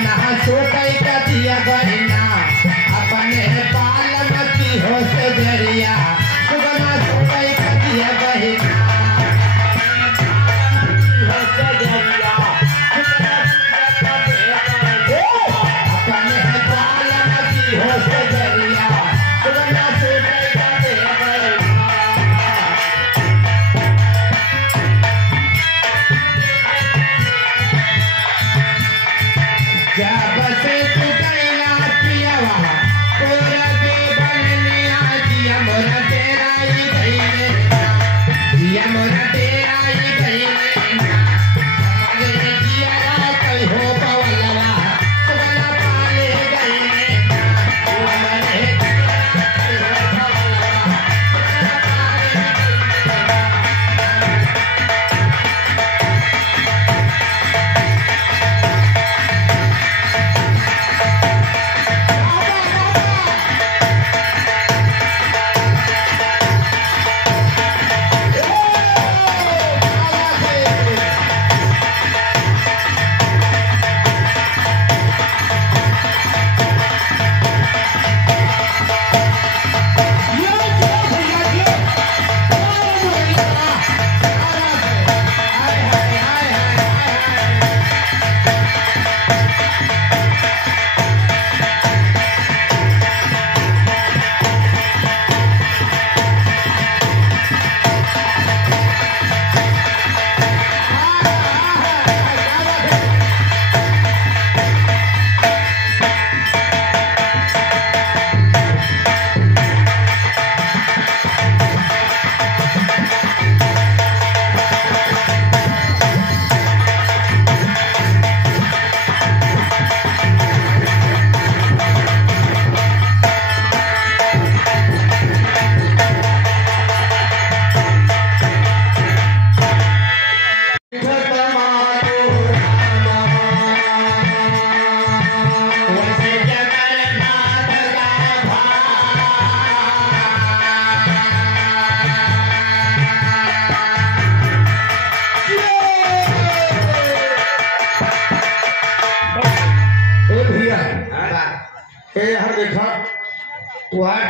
सुगना सोटई का दिया बहिना अपने पाल मती हो से जरिया सुगना सोटई का दिया बहिना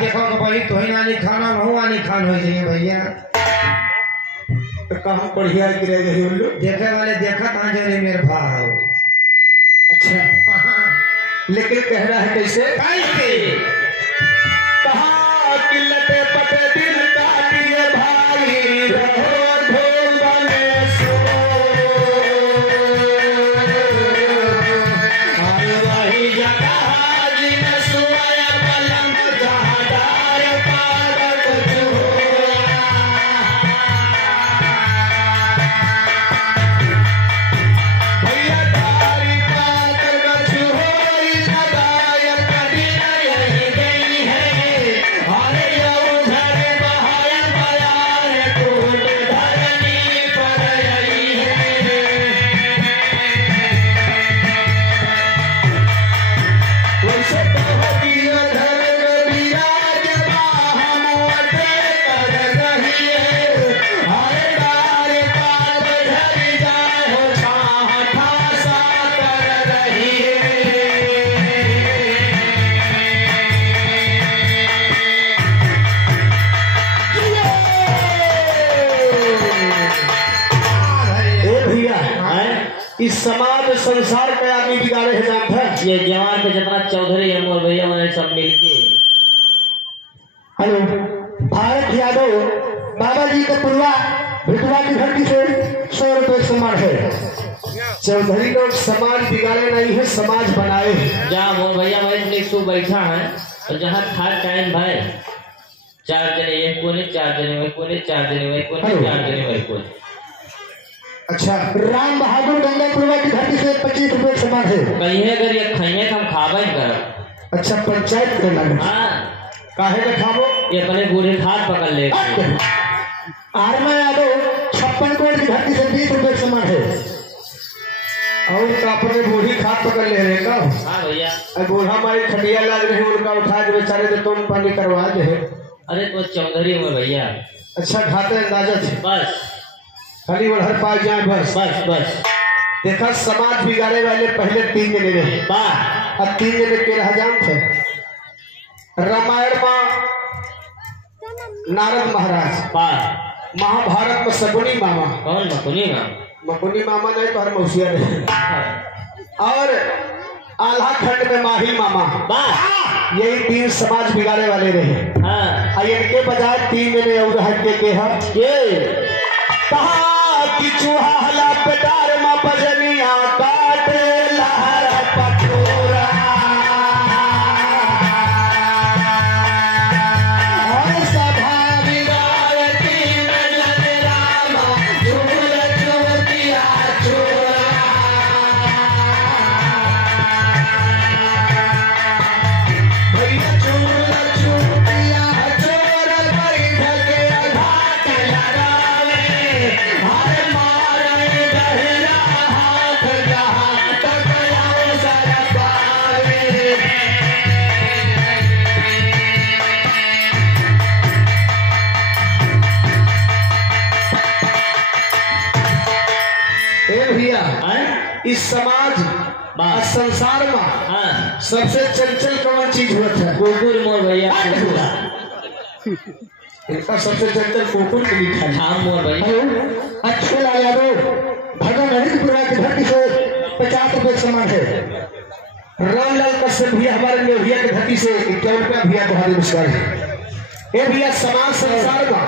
देखो तो भाई तो ही वाली खाना नहीं वाली खान हो जाइए भैया तो कहाँ बढ़िया गिरे गई उल्लू देखे वाले देखा कहाँ जा रहे मेरे भाई। अच्छा लेकिन कह रहा है कैसे कहाँ किल्लते पते दिल काटिए भाई रहो ढोल बने सो और वही जगह इस समाज संसार के आदमी बिगाड़े हैं जान है ये जवान पे जितना चौधरी है मोर भैया मैंने सब मिलके। हेलो भारत यादव बाबा जी का पुरवा भिटवा की धरती से 100 रुपए सम्मान है। चौधरी लोग समाज बिगाड़े नहीं है समाज बनाए हैं। जहाँ मोर भैया मैं तू बैठा है और जहाँ था टाइम भाई 4 जने एक कोने 4 जने वही कोने 4 जने वही कोने 4 जने वही कोने। अच्छा राम बहादुर गंगापुरवा की धरती से 25 रुपए सम्मान है। कहीं अगर ये खाइए तो हम खावा ही कर। अच्छा पंचायत करना है। हाँ काहे का खाबो ये अपने बूढ़े हाथ पकड़ ले। आर्मा यादव 56 कोट की धरती से 20 रुपए सम्मान है। और तो अपने बूढ़ी खाद पकड़ ले रहे का। हाँ भैया बूढ़ा मारी खटिया लाग रही उनका उठा के बेचारे तो तुम पानी करवा दे। अरे तो चौधरी में भैया। अच्छा खाते अंदाजा थे बस खाली हर पास जाए बस बस बस देखा समाज बिगाड़े वाले पहले 3 जने रहे, वाह अब 3 जने के रह जान थे। रामायण में नारद महाराज, वाह महाभारत में शकुनी मामा, कौन मकुनी ना मकुनी मामा नहीं पर मौसिया रहे, और आल्हा खंड में माही मामा। वाह यही 3 समाज बिगाड़े वाले रहे। हाँ इनके बजाय 3 जने और हटके के हैं। ये कहा कि चूहा हला पेटार में बजनिया काटे लहर पटोरा, और सभा बिगाड़ 3 जने रामा झूल चूतिया चोरा। भैया झूल चूतिया चोर बैठ के घाट लगावे, हर मारे गहरा हाथ जहाँ तक अवसर पावे। ए भैया, हाँ इस समाज वाह संसार में हाँ सबसे चंचल कौन चीज होता है? कुकुर मोर भैया कुकुर इनका सबसे चंचल कुकुर के लिखा है। हाँ मोर भैया हेलो, अच्छे यादव भगवान हरिपुरा की धरती से 50 रुपए समान है। रामलाल कश्यप भैया हमारे लिए भैया की धरती से 51 रुपया भैया को हार्दिक नमस्कार है। ये भैया समाज संसार का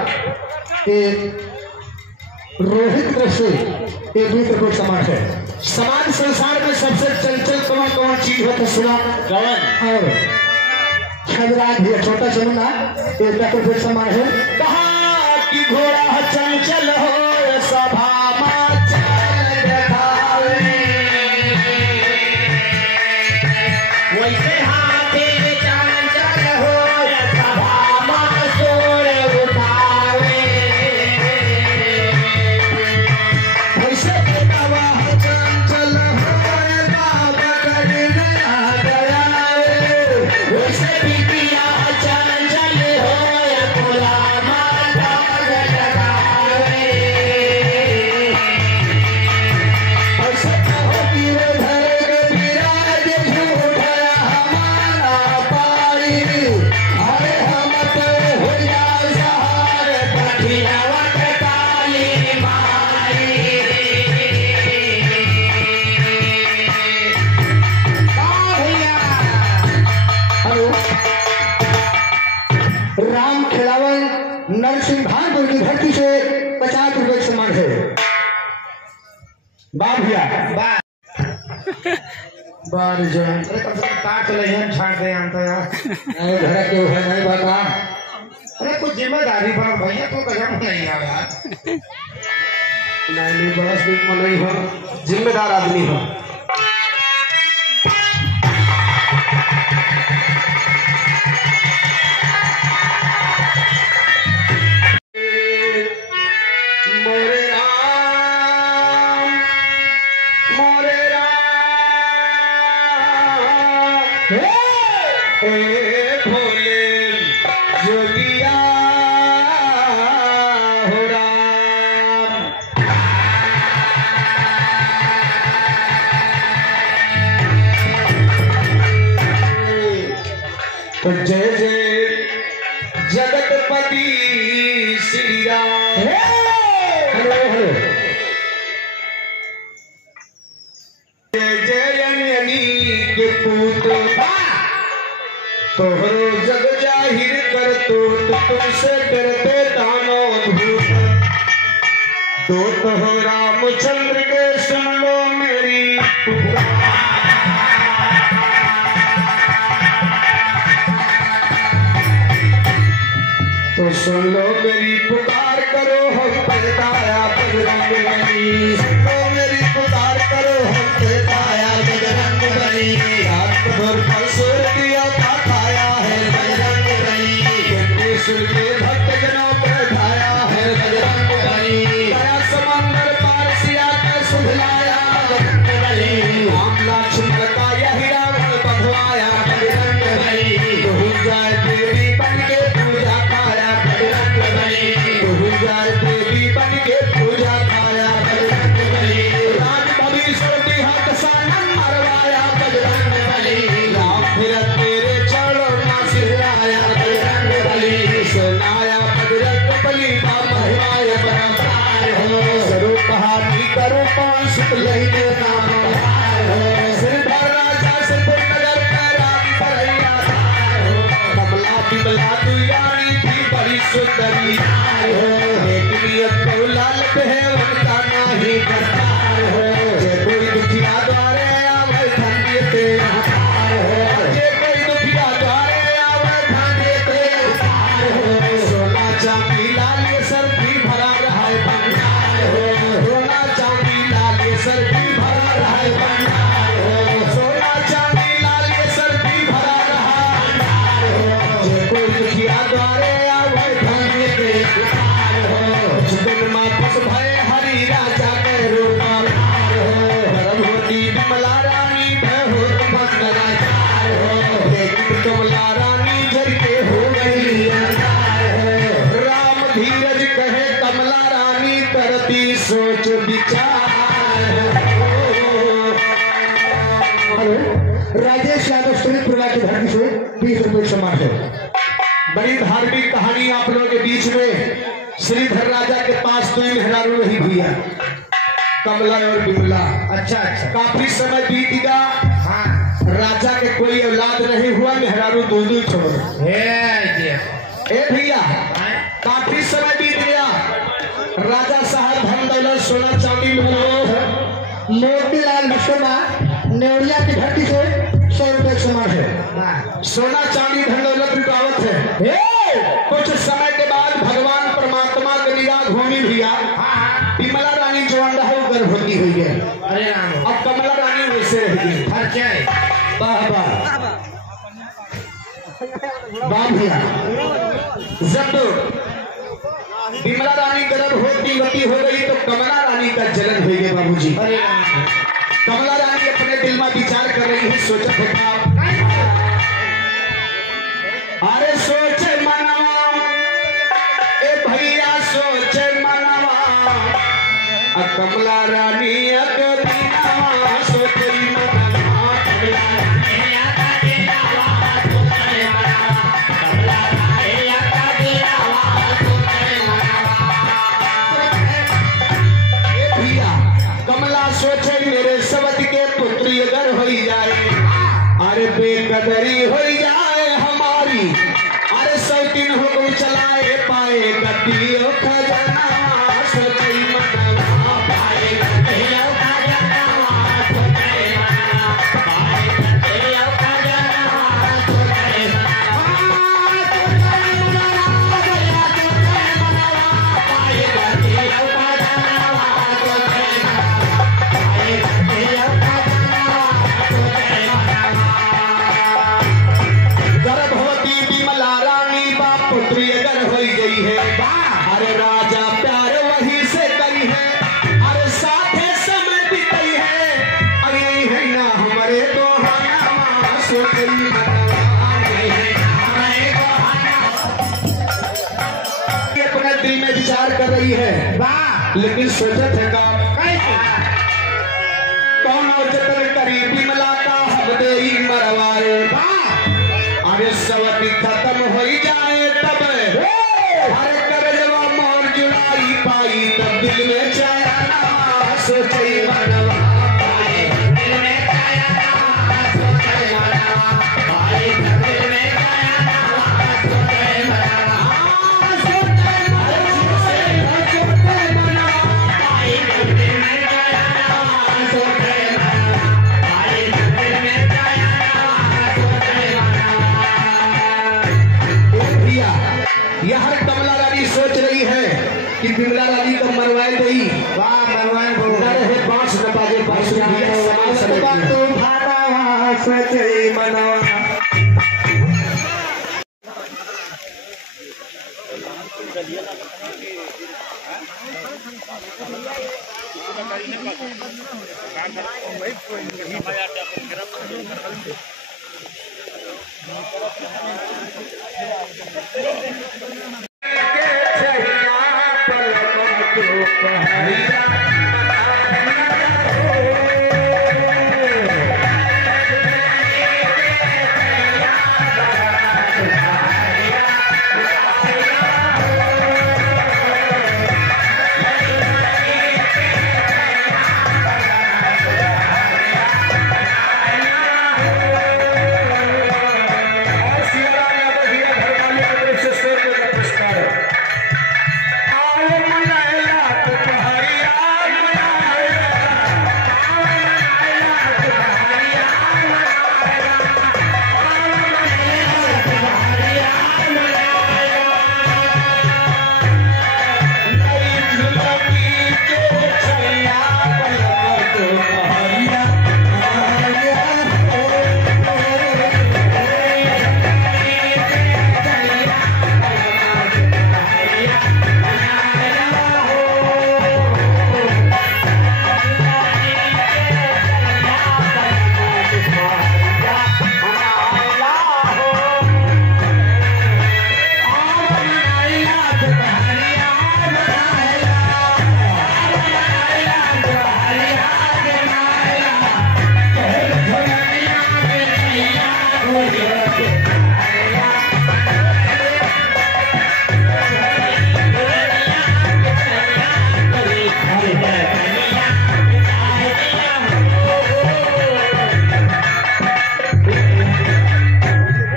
रोहित तरफ से 20 रुपये समान है। समाज संसार में सबसे चंचल कौन चीज होता सुना? कौन और खजराज भैया छोटा चमुना 1 रुपये समान है। कहा कि घोड़ा चंचल हो सभा में चल दिखावे, वैसे हाथी चंचल हो सभा में शोर उठावे, वैसे बेटवा चंचल हो बाबा करने आ गया, वैसे बिटिया चंचल हो गुलाम डाल लगावे, ऐसे कहो कि रे घर के विराज झूठा हमारा पाई, अरे हम तो हो जाए सहार पठिया वटकाली माई। हेलो, राम खिलावन नरसिंह भागवत की धरती से 50 रुपए समान है। बा भैया बार जो अरे कम से कम तार चले हम छाड़ दे अंत यार। नहीं घर के है नहीं बता। अरे कुछ जिम्मेदारी पर भैया तो कदम नहीं आ यार। नहीं बड़ा स्पीड में नहीं हो, जिम्मेदार आदमी हो। मोरे राम मोरे राम हे भोले जोगिया हो राम। तो जय जय जगतपति श्री राम। हेलो हेलो, जय जय अंजनी के पूत तोहरो जग जाहिर कर तूत, तुमसे डरते दानों धूत, दूत हो रामचंद्र के सुन लो मेरी पुकार। तो सुन लो मेरी पुकार करो हम पैदाया बजरंग बली, सुन लो मेरी पुकार करो हम पैदाया बजरंग बली, रात भर परसों दिया खाया है बजरंग बली, सुर के भक्त जनों पर ढाया है बजरंग बली, दया समंदर पार सिया कर सुधलाया बजरंग बली, राम लक्ष्मण का यही रावण बंधवाया बजरंग बली, हो जाए तेरी बन के पूजा खाया बजरंग बली, हो जाए देवी बन के पूजा खाया बजरंग बली, राज भविष्य बिमला दुलारी थी बड़ी सुंदरी लेकिन ये तो लालच है उनका नहीं करता जे कोई दुखिया द्वारे आवे धन देते जे कोई दुखिया द्वारे आवे धन देते सोना चांदी लाल ये सर भी भरा रहा है भंडार सोना चांदी लाल ये सर भी भरा रहा है भंडार सोना चांदी लाल ये सर भी भरा रहा जे कोई दुखिया द्वारे आवे धन देते दिन मापस भय हरि राजा के रूप गर्भवती बिमला रानी हो लेकिन कमला रानी जर के हो गई राम धीरज कहे कमला रानी करती सोच विचार राजेश यादव सुनील प्रभा की धरती से 20 रुपये सम्मान है। बड़ी धार्मिक कहानी आप लोगों के बीच में श्रीधर राजा के पास कोई मेहरारू नहीं भैया कमला और बिमला। अच्छा अच्छा काफी समय बीत गया हाँ राजा के कोई औलाद नहीं हुआ मेहरारू दूध छोड़ ए भैया काफी समय बीत गया राजा साहब धन दौलत सोना चांदी मोतीलाल विश्वमा नेवरिया की धरती से 100 रुपये सम्मान है। सोना चांदी धन दौलत रुकावत है कुछ समय के बाद भगवान परमात्मा के निगाह घूमी भैया बिमला रानी जो अंडा है वो गर्भवती हुई है। अरे राम अब कमला रानी वैसे रहेगी वाह वाह वाह भैया जब बिमला रानी गर्भवती हो गई तो कमला रानी का जन्म हुई है बाबूजी। कमला रानी अपने दिल में विचार कर रही है सोचत होता अरे सोचे मनवा ए भैया सोचे मनवा कमला रानी अकदीनावा सोचे मनवा कमला रानी अकदीनावा सोचे मनवा कमला रानी अकदीनावा सोचे मनवा ए भैया कमला सोचे मेरे सबद के पुत्री अगर हो जाए अरे बेकदरी हो जाए हमारी अरे 100 दिन हो चलाए पाए गतियों खजाना सोचे मनवा पाए गतियों खजाना सोचे मनवा पाए गतियों खजाना सोचे गर्भवती बिमला रानी बाप पुत्री अगर हो गई है अरे राजा प्यार वही से करी है अरे साथे समय बीतई है अरे है ना हमारे तो हनावा सोचई अपने दिल में विचार कर रही है लेकिन सोचत है का कौन जतन करी बिमला का हबदेई मरवाए अरे सवती खत्म हो जाए तब अरे करजवा मोर जुड़ाई पाई तब दिल में चैन सोचई मनवा पाए दिल में चैन सोचई मनवा पाए दिल में चैन सोचई मनवा सोचई मनवा पाए दिल में चैन सोचई मनवा पाए दिल में चैन सोचई मनवा। यह कमला रानी सोच रही है कि बिमला रानी को मरवाए गई है बांस न बाजे मनवा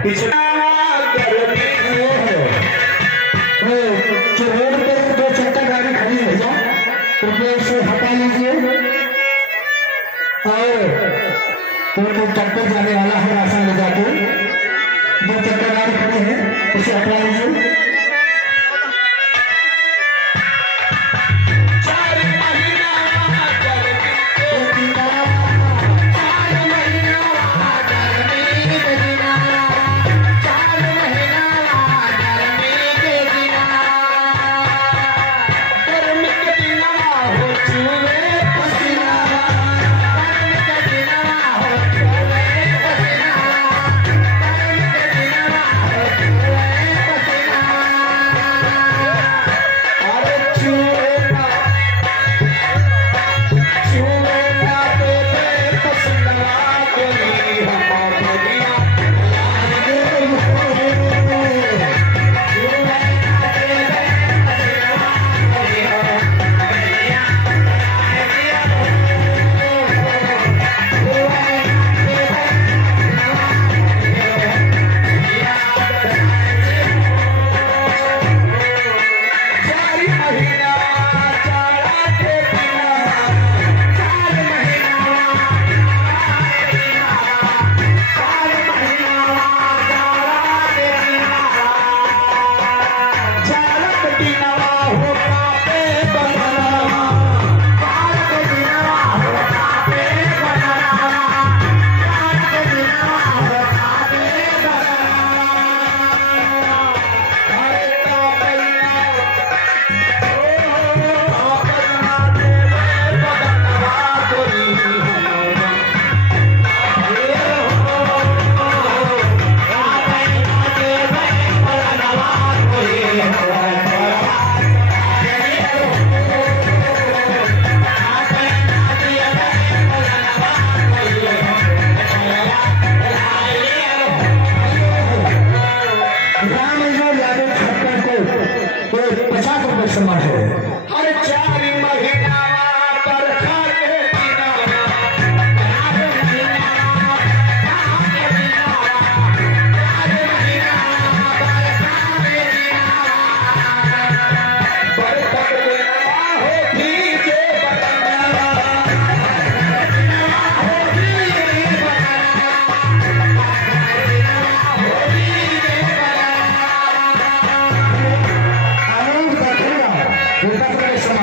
पिछड़ा गर्मी जो रोड पर दो चक्कर गाड़ी खड़ी है भैया कृपया उसे हटा लीजिए और तो ट्रैक्टर जाने वाला है राशन ले जाके दो चक्कर गाड़ी खड़ी है उसे हटा लीजिए।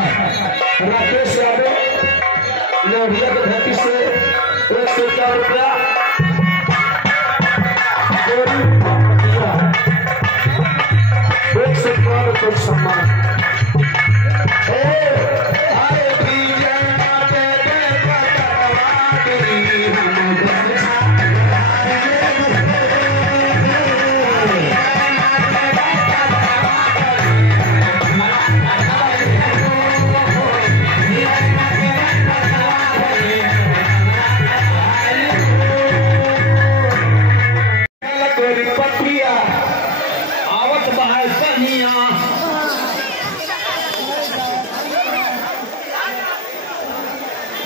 राकेश यादव लोहिया की धरती से 104 रुपया कोई सम्मान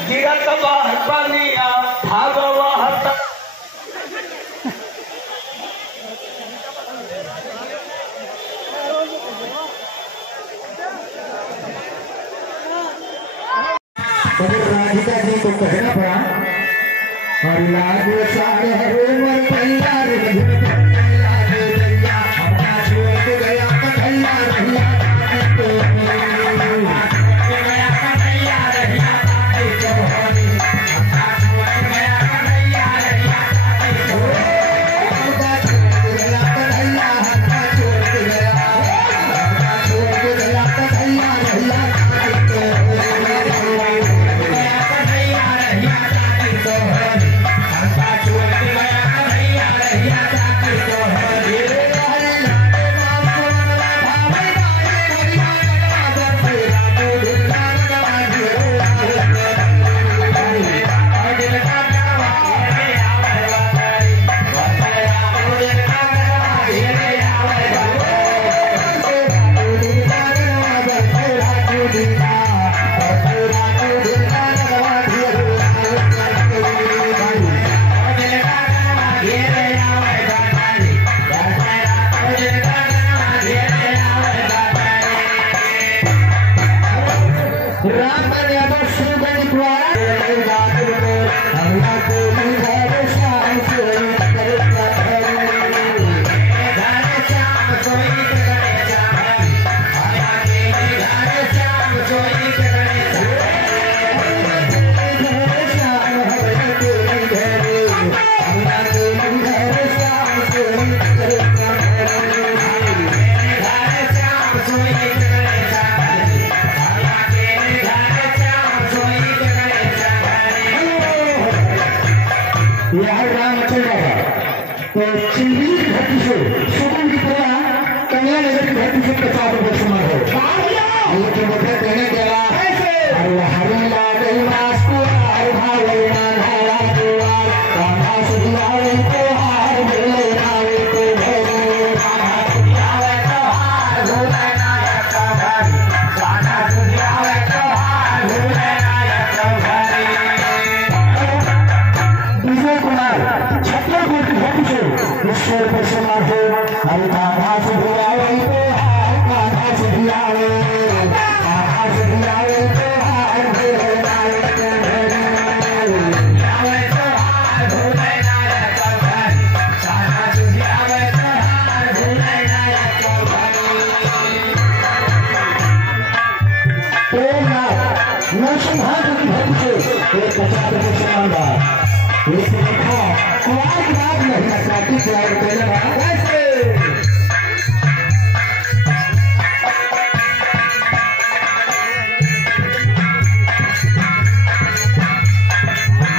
गिरत बाह पनिया भागवत राधिका जी को कहना पड़ा और लागो सागर मन पैया रे पैया रे पैया अपना छोड़ के गया कन्हैया रहिया तो गया कन्हैया रहिया तो होनी अपना छोड़ के गया कन्हैया रहिया तो अपना छोड़ के गया कन्हैया अपना छोड़ के गया कन्हैया रहिया तो कन्हैया रहिया माथे हरि कान्हा से बुलावे तो हार कान्हा से बुलावे कान्हा से बुलावे तो हार भोले नायक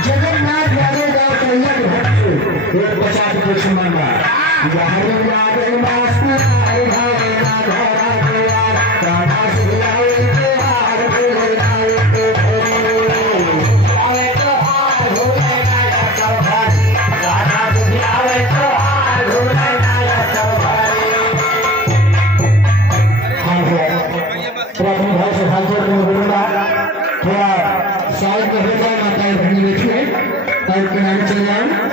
जगन्नाथ यादव गाँव कल्याण भक्त 50 रुपये सम्मान थोड़ा साइड में हो जाए माता भनी बैठिए और किनारे चले जाए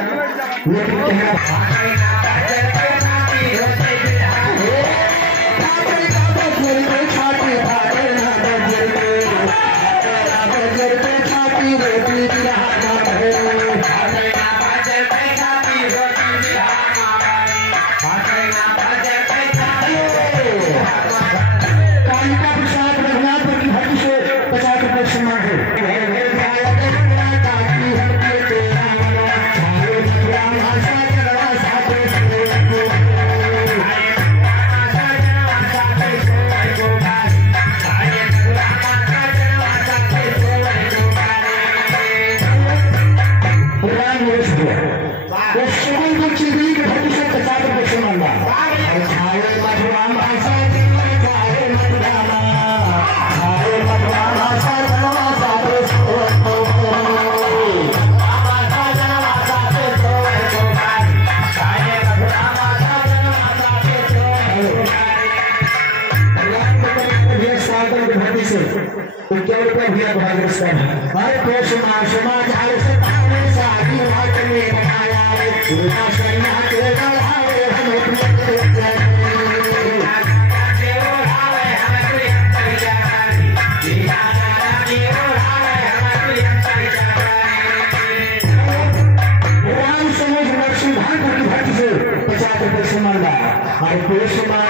हमारे देश समाज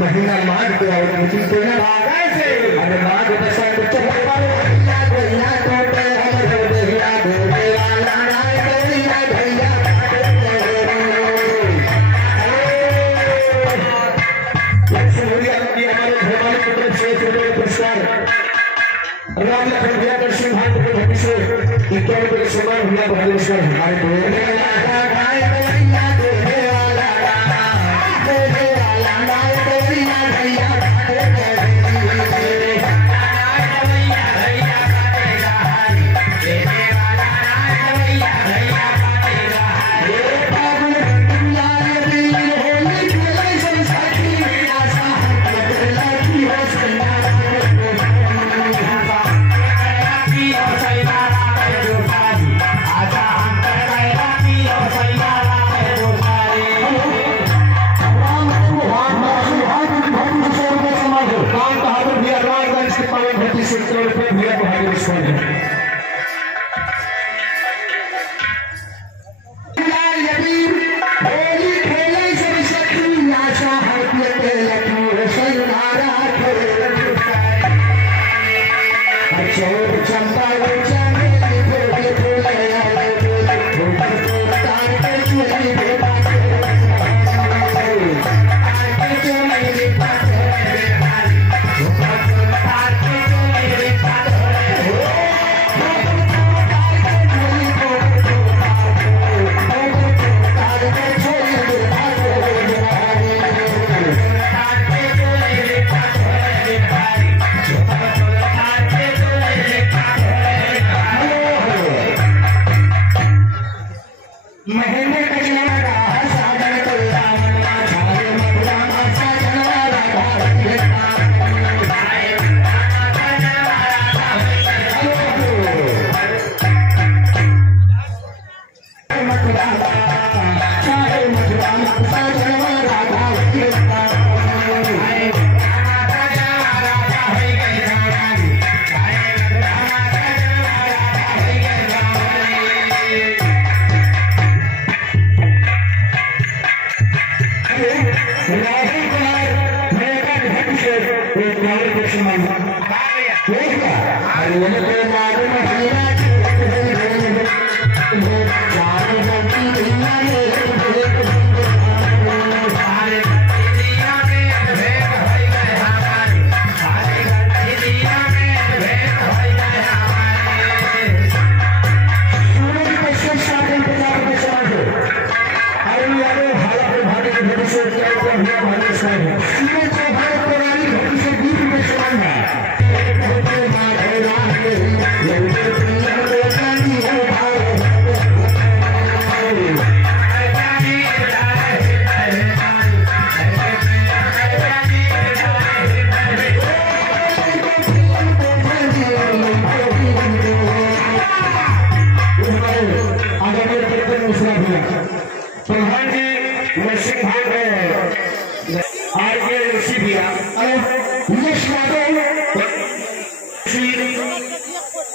महीना माघ के अरे माघ राम लखन भैया दर्शन भाग से समान हुआ भगवान हमारे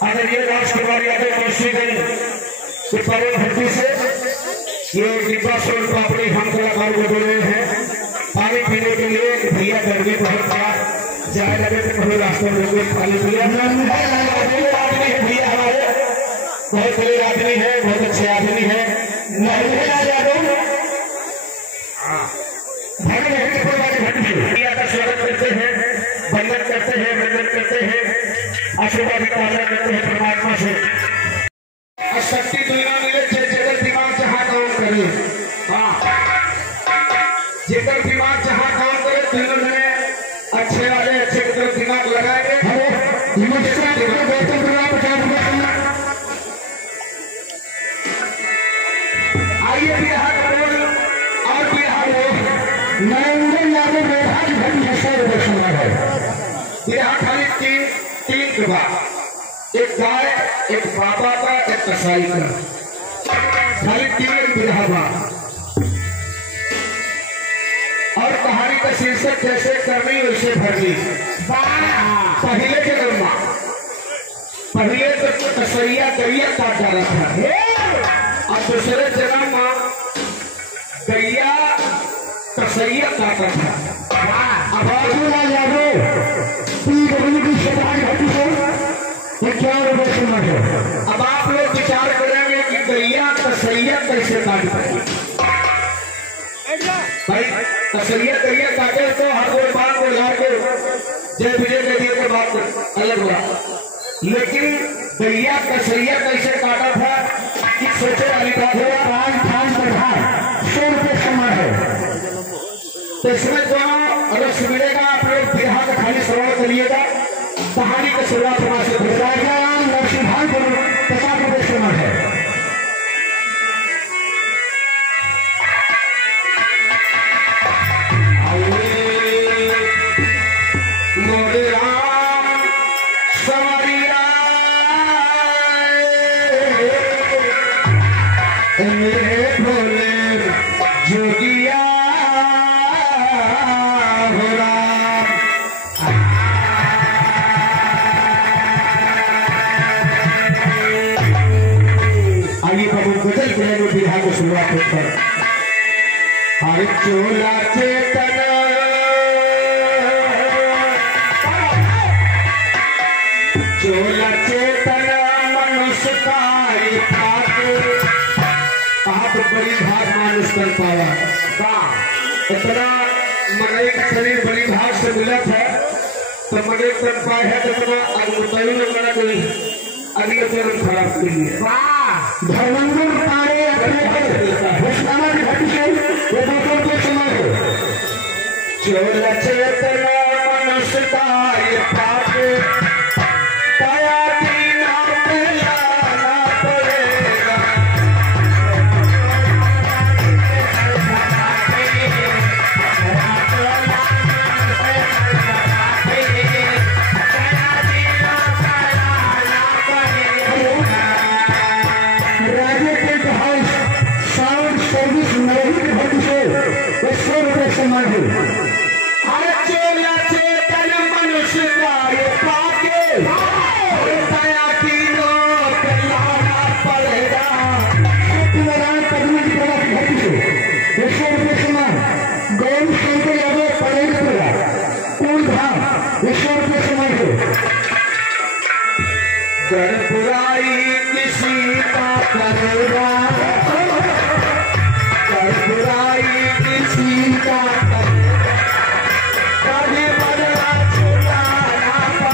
आदरणीय राजकुमार यादव मुंशीगंज उत्पादन भट्टी से ये डिब्बा सोन पापड़ी हम कलाकार को बोले हैं पानी पीने के लिए भैया गर्मी बहुत था जाए लगे तो कभी रास्ते में पानी पिया आदमी है भैया हमारे बहुत बड़े आदमी है बहुत अच्छे आदमी है भैया का स्वागत करते हैं वंदन करते हैं आशीर्वाद कामना करते हैं परमात्मा से शक्ति दुनिया मिले जगह दिमाग जहाँ काम करे जेकर दिमाग जहाँ काम करे तीनों जने अच्छे वाले अच्छे की तरफ दिमाग लगाएंगे आइए बिहार बोल और बिहार नरेंद्र यादव बिहार खाली तीन के बाद एक गाय एक बाबा का एक कसाई का खाली तीन बिहावा और कहानी का शीर्षक कैसे करनी वैसे भरनी पहले के नरमा पहले तो कसैया गैया काट डाला था और दूसरे जन्म में गैया कसैया काटा था अब अब आप लोग विचार करेंगे कि गैया कसैया कैसे काट पाएगी भाई कसैया गैया काटे तो हर कोई बात को ला के जय विजय के दिए के बात अलग हुआ लेकिन गैया कसैया कैसे काटा था कि सोचे वाली बात है 100 रुपये समान है तो इसमें जो रस मिलेगा आप लोग बिहार का खाली श्रवण करिएगा कहानी का शुरुआत वहां से नरसिंहाल 50 रुपये समान है हर चोला चेतन मनुष्य का बड़ी भाग मानुष कर पाया इतना मन का शरीर बड़ी भाग से मिला था तो मन कर पाया है तो अगले चरण खराब के लिए धर्मेंद्र चोला चेतन मनुष्य का पाया दीना लाना पड़ेगा राजे के हाउस साउंड सर्विस नहीं की भट्टी से 100 रुपये समान है चोला चेतन मनुष्य का पाके दया की नोट लाना पड़ेगा सत्यनारायण पद्मी की प्रभा की भक्ति से 100 रुपये समान गौर शंकर यादव पड़ेगा कुल धाम 100 रुपये समान है सरपुराई किसी का करेगा, सरपुराई किसी का करेगा, कभी बदला चुकाना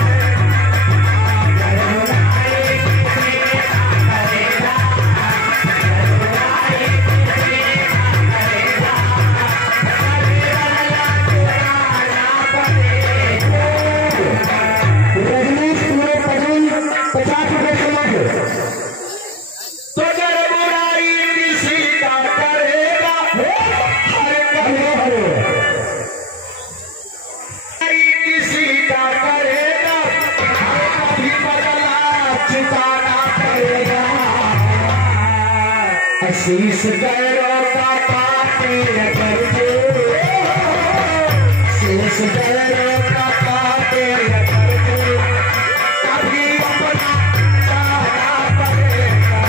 शीश गैरों का पापी करके, शीश गैरों का पापी करके, कभी अपना जाना पड़ेगा।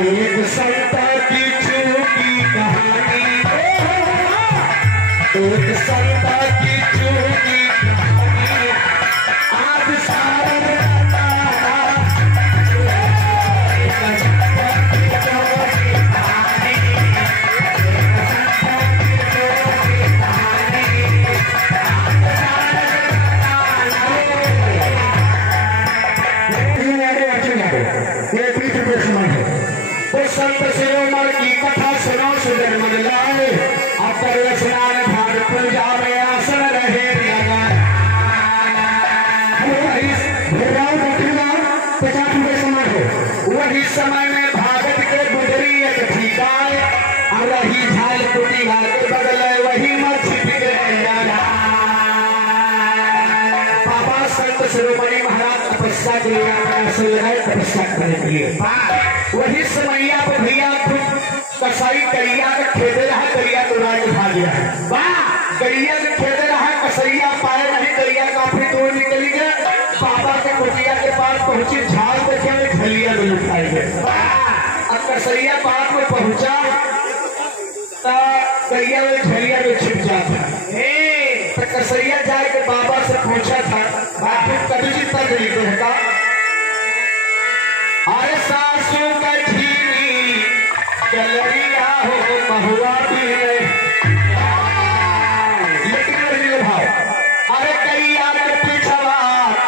एक संत की चूकी कहानी, एक संत की चूकी कहानी, आज सारा संत शिरोमणि की कथा सुनो सुधर मन लाए, अपर स्नान ध्यान पूजा में आसन रहे लगाए। वही समय में भागत के गुजरी एक ठिकाए, और रही झाल कुटी घाल के बगले वही मछली बिगड़े। बाबा संत शिरोमणि महाराज तपस्या के लिए तपस्या करने के लिए वही समैया पर भैया कसाई करिया के खेदे रहा, करिया तो राय उठा गया। वाह, करिया के खेदे रहा, कसैया पाए नहीं, करिया काफी दूर निकली गया। बाबा के कुटिया के पास पहुंची, झाड़ देखे झलिया में लुटाई गए। अब कसैया पास में पहुंचा तो करिया में झलिया में छिप जाता। तो कसैया जाके बाबा से पूछा था, बापू कभी जी तक लिखे है, अरे सासू कठीनी चलरिया हो महुआ भी है, लेकिन भाव अरे कैया के पिछवा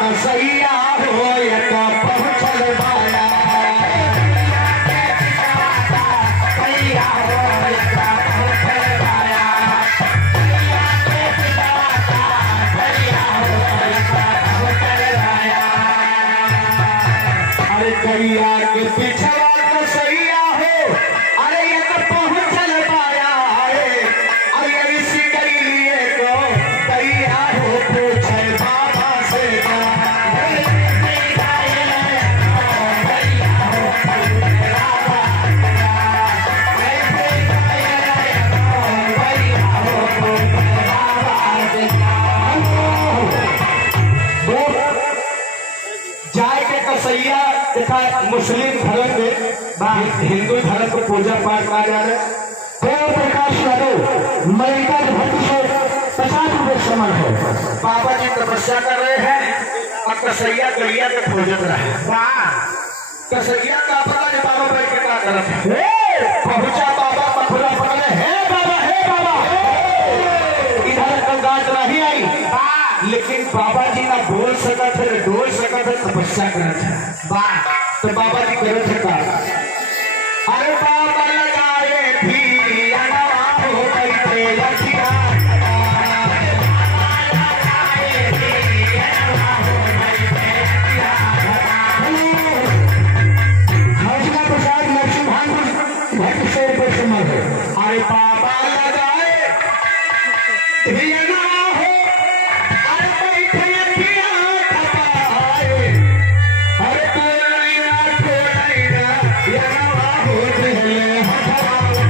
कसैया हो या तो पहुंचल वाला, कैया हो या तो पहुंचल वाला, कैया हो या तो पहुंचल वाला। अरे कैया के पिछवा कसैया हो, अरे ये तो पहुंचल पाया है, अरे इसी गलिए को कैया हो पूछे बाबा से जाए के कसैया तथा मुस्लिम धर्म में हिंदू धर्म को पूजा पाठ कहा जा रहा है। प्रकाश यादव मलिका धर्म से 50 रुपये समान है। बाबा जी तपस्या कर रहे हैं और कसैया गलिया के भोजन रहे। कसैया का पता नहीं बाबा भाई के क्या करत है। पहुंचा बाबा मथुरा पकड़े, हे बाबा इधर गंगा नहीं आई, लेकिन बाबा जी ना बोल सका थे, डोल सका थे, तपस्या कर तो बाबा जी करे थे का, अरे बाबा लगाए भी अनवा हो बैठे लठिया, हौसला प्रसाद लक्ष्मी भान भक्त 100 रुपये सम्मान है। अरे बाबा लगाए भी अनवा हो, अरे बैठे लठिया खपाए, अरे कोई ना छोड़ेगा अनवा हो दिले हथवा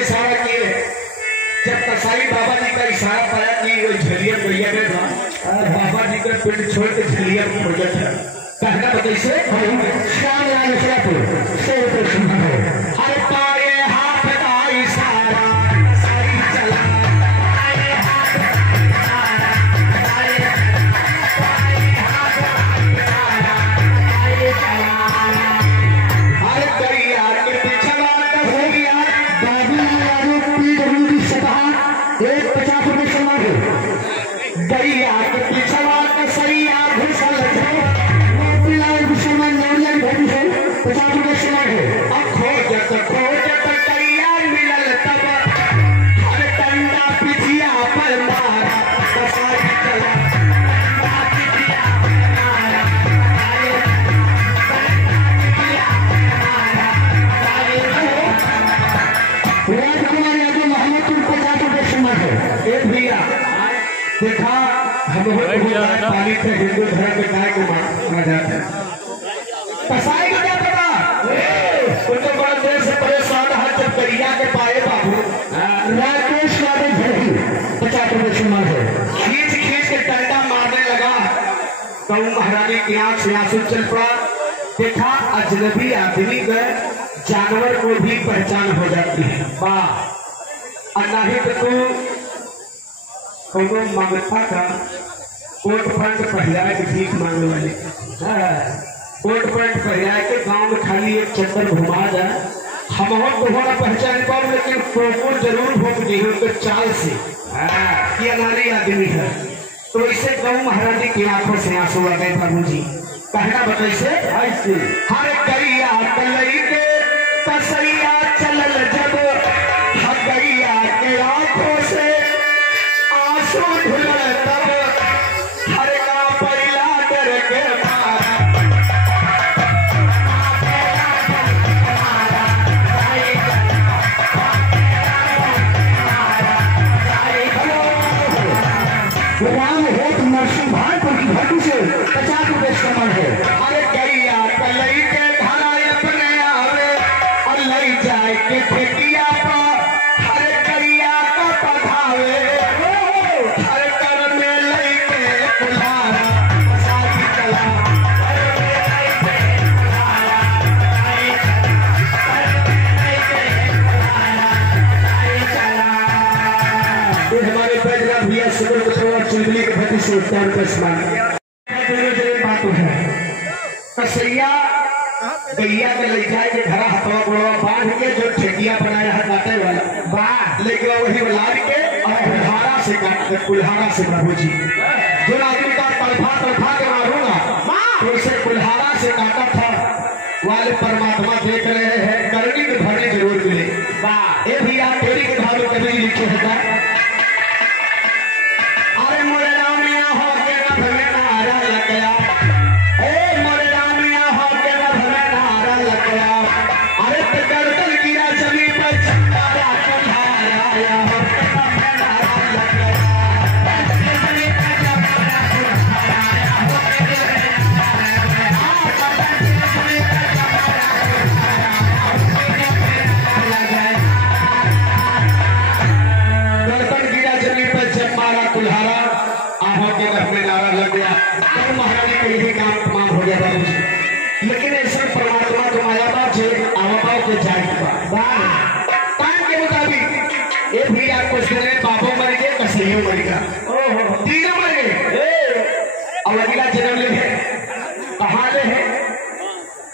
इशारा किए। जब कसाई बाबा जी का इशारा पाया कि वो झलिया भैया ने बाबा जी का पिंड छोड़ के झलिया को प्रकट है। कहना बताइए श्याम लाल मिश्रापुर से हर पाए हाथ का इशारा साई चला हर करिया के पिछवा का हो गया एक 50 रुपये सम्मान है। गैया के पिछवा का सैया घुसल मोतीलाल मुसलमान नौजवान भोटी है 50 रुपये सम्मान है। खोजत गैया मिलल तब हर डंडा पिछिया पर मारा कसाई चला देखा हम पानी से हिंदू धर्म में गाय को माना जाता है। कसाई को क्या पता उनको बड़ा देर से परेशान है। जब गरिया के पाए बाबू राकेश यादव भरी 50 रुपये सम्मान है। खींच खींच के डंडा मारने लगा। गौ महारानी की आंख से आंसू चल पड़ा। देखा अजनबी आदमी का जानवर को भी पहचान हो जाती है। वाह नहीं तो तू कोनो मांगता था कोट पैंट पहरा के भीख मांगने वाले कोट पैंट पहरा के गांव में खाली एक चक्कर घुमा जाए। हम दोबारा पहचान पाओ लेकिन को जरूर भोग दी उनके चाल से ये अनारी आदमी है। तो इसे गौ महारानी की आंखों से आंसू आ गए। प्रभु जी कहना बताइए ऐसे हर गैया कलई के कसैया चलल जब गैया के आंखों से आंसू धुलल तब हर का पहला डर के मारा राम होत नरसिंह भाईपुर की घाटी से 50 रुपये सम्मान है। अरे गैया कलई के धारा अपने आवे और लई जाए के फेटिया पर हर गैया का पधावे हर कर में लई के कुल्हारा सारी चला हमारे बैठना भैया सुबह चुंबली के भट्टी से उत्तर बात है। कसैया गैया के ले जाए के घरा हथवा बुढ़वा बांध के जो ठेकिया बनाया है काटे वाला बांध लेके वही लाद के और कुल्हारा से काट के कुल्हारा से प्रभु जी जो आदमी का तड़फा के मारूंगा तो उसे कुल्हारा से काटा था वाले परमात्मा देख रहे हैं। करनी के भरने जरूर मिले वाह ये भी आप तेरी के भाव कभी लिखे होता है। महारानी का यही काम तमाम हो गया बाबू जी। लेकिन ऐसे परमात्मा जो मायाबाज है आवाबाव के जाए टाइम के मुताबिक ये भी आपको सुने बाबू मर गए कसैयों मर गया तीनों मर गए। अब अगला जन्म ले है कहाँ ले है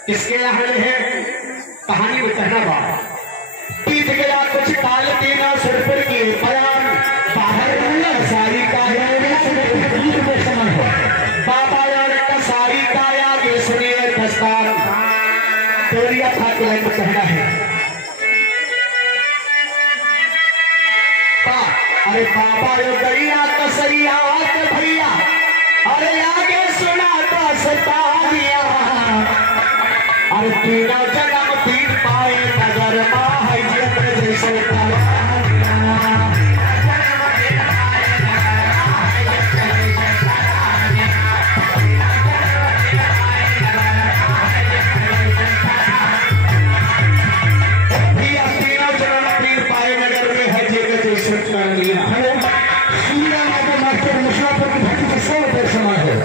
किसके यहाँ ले है कहानी में कहना बात बीत गया कुछ काल तीना सुरपुर की बयान बाहर सारी का बाबा यार कसाई का आगे सुनिए दस्तार तोरिया था के लाइन में कहना है। अरे बाबा यो गैया कसैया के भैया अरे आगे सुना तो सतारिया अरे तीनों जन्म तीन पाए नगर माँ जैसे तीनों जन्म तीन पाए भैया हेलो सुंदर माता मास्टर मुसलापुर की भक्ति से 100 रुपये समान है।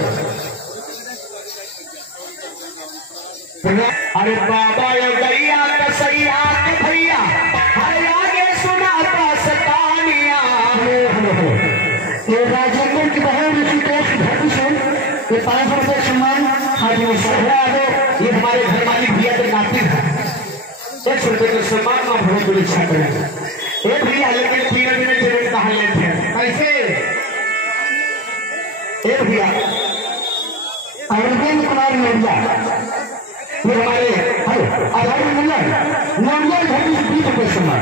अरे बाबा यो गैया कसैया के भैया हर आगे सुनाता सतानिया। ये राजेंद्र की बहन ऋषिकेश की भक्ति से ये 500 रुपये सम्मान हाजी ये हमारे घर मालिक भैया के नाती है। 100 रुपये का सम्मान में बहुत बड़ी इच्छा करेंगे। एक भैया लेकिन 3 दिन जेब कहाँ लेते हैं कैसे? एक भैया अरविंद कुमार नोडिया ये हमारे आधार नोडिया भक्ति से 20 रुपये सम्मान।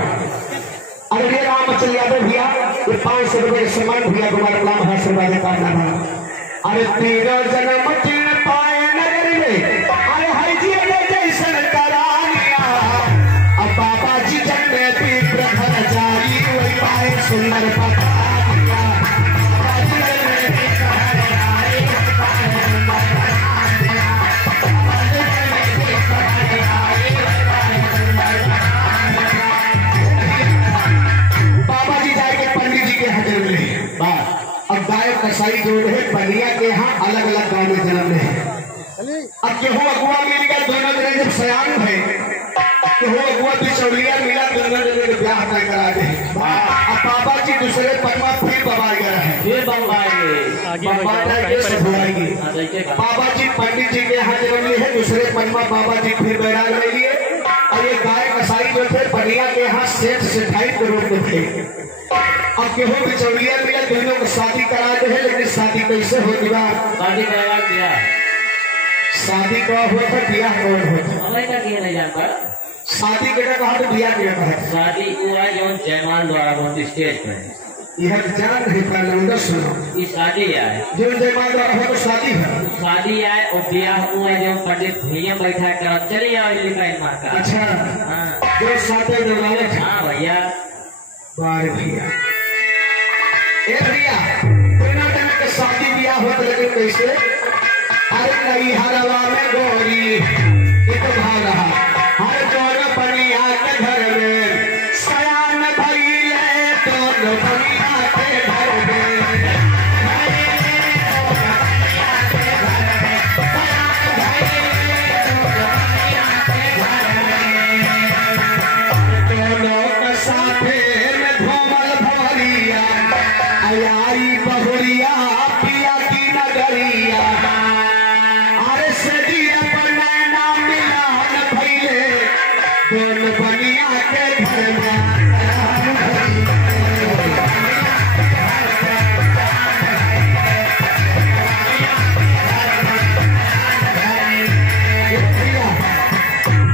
अरे ये रामचंद्र यादव भैया ये 500 रुपये सम्मान भैया तुम्हारा नाम है आशीर्वाद करना। अरे 13 जन्म 3 पाए नगर में अरे हर जी ने जैसन करानिया। अब बाबा जी जन्मे पीत्र घर जारी वही पाए सुंदर पकानिया। बाबा जी जन्मे पीत्र घर जारी वही पाए सुंदर पकानिया। बाबा जी जन्मे पीत्र घर जारी वही पाए सुंदर पकानिया। बाबा जी जाके पंडित जी के हाथ में ले अब गायक कसाई जो है बनिया के यहाँ अलग अलग गाँव में जन्म है। अब केहू अगुआ मिल गया दोनों जने जब सयान है केहू अगुआ बिचौलिया मिला दोनों जने के ब्याह तय करा दे। अब बाबा जी दूसरे परमा फिर बबा गया है ये बम्बाएंगे बाबा जी पंडित जी के यहाँ जन्म लिए है। दूसरे परमा बाबा जी फिर बैराग में लिए और ये गायक कसाई जो थे बनिया के यहाँ सेठ सेठाई के रूप में थे। अब केहू बिचौलिया मिला दोनों को शादी करा दे है। लेकिन शादी कैसे हो गया? शादी करवा दिया। शादी का हुआ था ब्याह कौन होता? हमें क्या किया नहीं जानता। शादी के कहा तो ब्याह किया था। शादी हुआ जो जयमान द्वारा होती स्टेज पर यह जान नहीं पाया सुनो ये शादी आए जो जयमान द्वारा हो तो शादी है। शादी आए और ब्याह हुआ जो पंडित भैया बैठा कर चले आओ लिखा माँ का। अच्छा हाँ जो साथे दौड़ावे थे। हाँ भैया बारे भैया ए भैया बिना दिन के शादी ब्याह होता लेकिन कैसे? अरे नई हरवा में गोरी एक भाग रहा हर जोन बनिया के घर में सयान भरी ले दोनों बनिया के घर में। दोनों के साथे में धूमल भरिया आई बहुरिया पिया की नगरिया। अरे सदिया पर नैना मिलान भइले दोनों बनिया के घर में।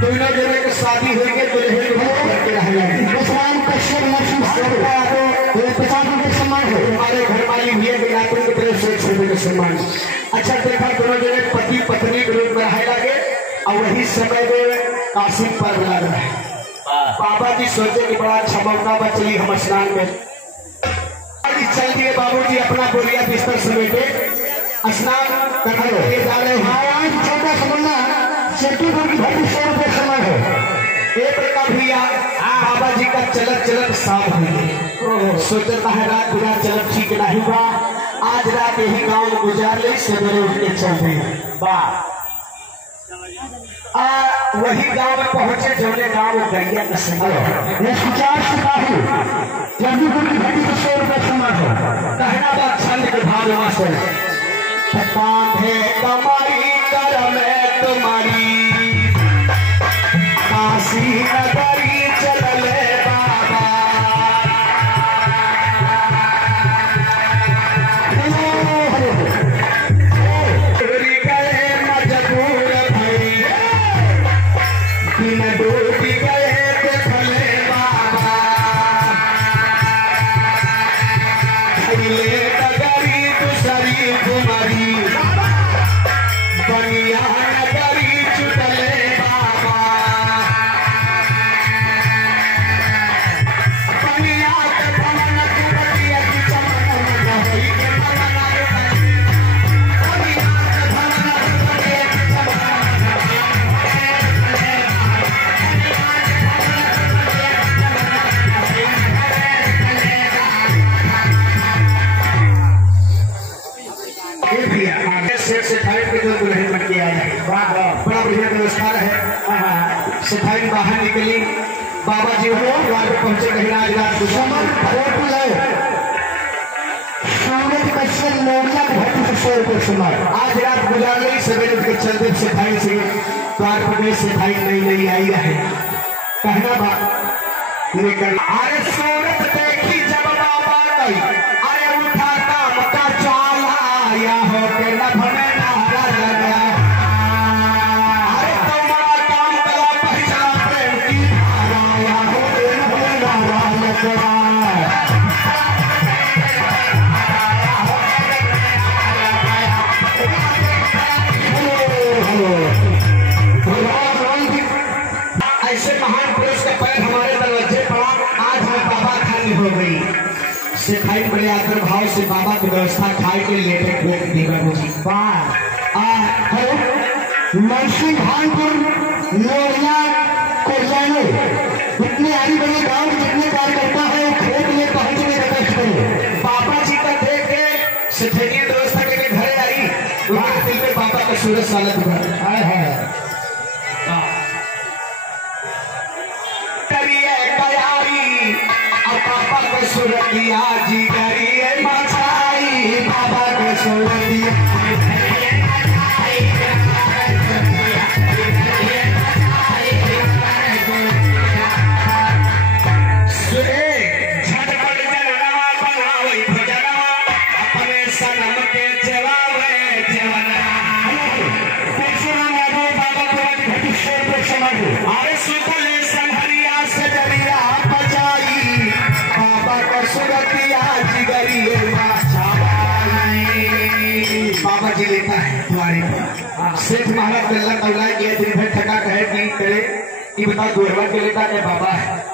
दोनों जने की शादी हुई है दुल्हन करके रह मुसलमान कश्यप नरसिंह तो 50 रुपये सम्मान है। हमारे घर वाली भैया के नातों की तरफ से 100 रुपये का सम्मान। अच्छा देखा दोनों जने पति पत्नी के रूप में रहे लगे और वही समय में काशी पर लगा है। बाबा जी सोचे कि बड़ा अच्छा मौका बचली हम स्नान में चल दिए। बाबू जी अपना बोरिया बिस्तर समेटे स्नान करने जा रहे हैं। छोटा समझना सेठीपुर की भक्ति 100 रुपये सम्मान है। एक प्रकार भैया बाबा जी का चलत चलत साफ है। सोचता है रात गुजार चलत ठीक नहीं बा आज रात यही गांव में गुजार ले सवेरे उठ के चलते हैं। वही गांव में पहुंचे जोने गांव में गैया का समय ये 50 सिपाही जल्दीपुर की भक्ति से 100 रुपये सम्मान है। कहना बात छंद के भाव वहां से बांधे कमाई कर में तुम्हारी काशी नगरी चले बाबा। डूबी गए मजबूर भई बिन डूबी गए देखले बाबा। खैले नगरी दूसरी कुमारी बनिया नगरी चुटले बाबा। बनिया के भवन कुबटिया की चमन मन होई के भवन बनिया के भवन कुबटिया की चमन बाबा जी द्वार पे पहुंचे कहीं आज रात दुश्मन होटल है सूरज कश्यप लोरिया घाटी से 100 रुपये सुना आज रात गुजार गई सवेरे के चलते सिपाही से द्वार पर में सिपाही नहीं आई है कहना बात लेकर अरे सूरज देखी जब बाबा गई अरे उठा काम का चाला या हो के न भमे नारा लगा अरे तुम्हारा काम कला पहचान प्रेम की धारा या हो के न भमे नारा लगा ऐसे महान पुरुष का पैर हमारे दरवाजे पड़ा आज हम बाबा खाली हो गई सिखाई बड़े आदर भाव से बाबा की व्यवस्था खाए के लेटे हुए देगा मुझे नरसिंह भानपुर लोरिया कोरजानो इतने आरी बड़े गांव जितने कार्यकर्ता है खेत में पहुंचने का कष्ट करो बाबा जी का देख के सिद्धेगी व्यवस्था लेके घर आई वहां दिल में बाबा का सूरज सालत हुआ है बाबा को सुरतिया जी करिए मचाई बाबा को सुरतिया सुने झटपट जनवा बनावई भजनवा अपने सनम के जवावे जवना परशुराम बाबा को घटी शेर पे समझ अरे सुखले संहरिया सजरिया बचाई बाबा का सुरतिया जिगरिए बाबा जी लेता है तुम्हारे सेठ महाराज गल्ला कौला किया दिन भर थका कहे कि करे ये बता दूरवा के लेता है बाबा है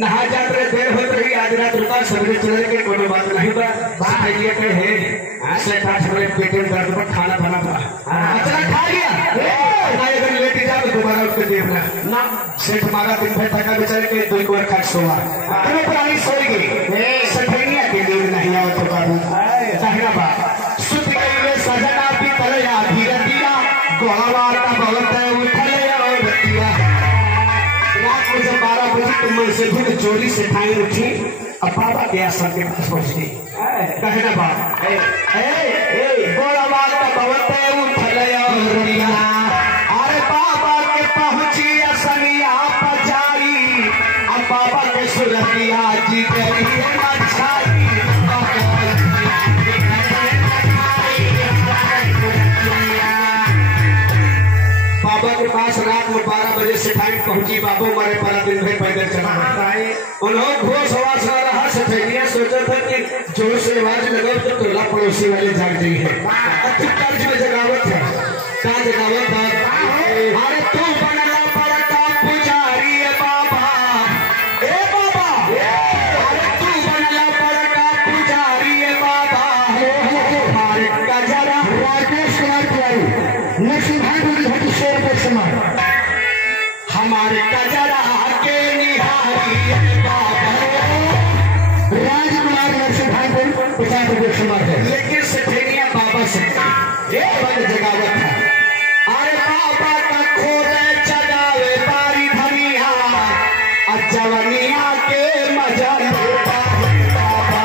नहा जात रहे देर होत रही आज रात रुका सवेरे चले के कोनो बात नहीं बा बात है ये के है सेठ आज मेरे पेट में दर्द पर खाना बना पड़ा अच्छा खा लिया ना अगर लेट जा तो दोबारा उठ के देखना ना सेठ हमारा दिन भर थका बेचारे के दो बार खा सोवा अरे पुरानी सोई गई सठैनिया के दिन नहीं आओ तो बाबू कहना बा सुत गई में सजना भी तलया धीरे दिया गोलावार का भगत है उठले और बतिया रात को जब 12 बजे तुम से भी चोरी से ठाई उठी अब बाबा के आसन के पास पहुंच गई कहना बा गोलावार का भगत है उठले और बतिया अरे बाबा के पहुंची असनिया पचाई अब बाबा के सुरतिया जी करिए मचाई बाबा के पास रात में 12 बजे से टाइम पहुंची बाबू मारे परा दिन भर पैदल चला उन्होंने घोष आवाज ना रहा सफेदिया सोचा था कि जोर से आवाज लगाओ तो टोला पड़ोसी वाले जाग गई है अच्छी तर्ज में जगावत है क्या जगावत है अरे तू बनला बड़ा का पुजारी है बाबा ए बाबा अरे तू बनला बड़ा का पुजारी है बाबा हमारे का जरा राकेश कुमार तिवारी नरसिंह भानपुर घाटी 100 रुपये समान हमारे कजरा के निहारी बाबा राजकुमार नरसिंह भानपुर 50 रुपये समान है लेकिन सठेनिया बाबा से बंद जगावत है अरे बाबा का खोरे चगावे बारी धनिया अजवनिया के मजा लेता बाबा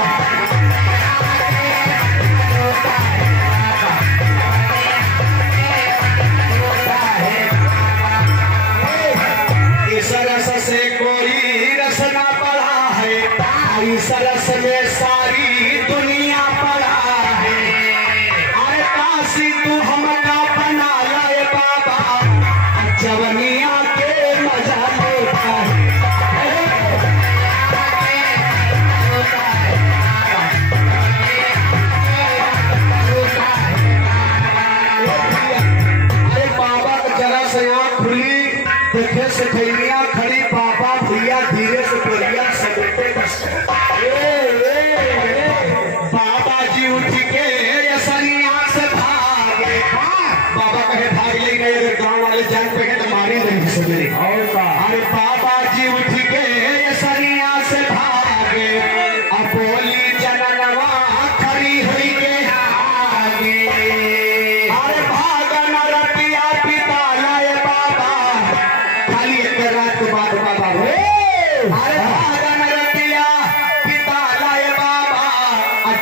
इस रस से कोई रसना पड़ा है इस रस में सारी दुनिया पड़ा है अरे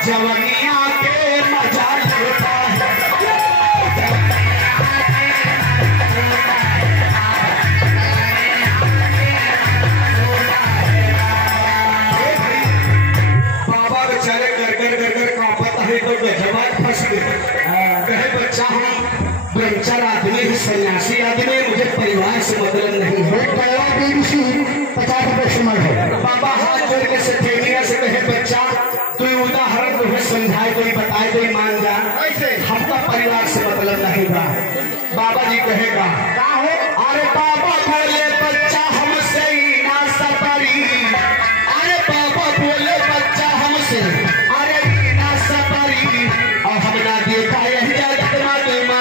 जवनिया के मजा लेता है बाबा बेचारे कर कांपता है तो जवाब फंस गए कहे बच्चा हम ब्रह्मचार आदमी ही सन्यासी आदमी मुझे परिवार से मतलब नहीं है 50 रुपये समझ है बाबा हाथ जोड़ के सेठेनिया से कहे बच्चा तू उदाहरण तुम्हें समझाए कोई बताए कोई मान जा हमका परिवार से मतलब नहीं बा बाबा जी कहेगा अरे बाबा बोले बच्चा हमसे ही ना सपरी अरे बाबा बोले बच्चा हमसे अरे ही ना सपरी और हम ना देखा यही जगत में मारे में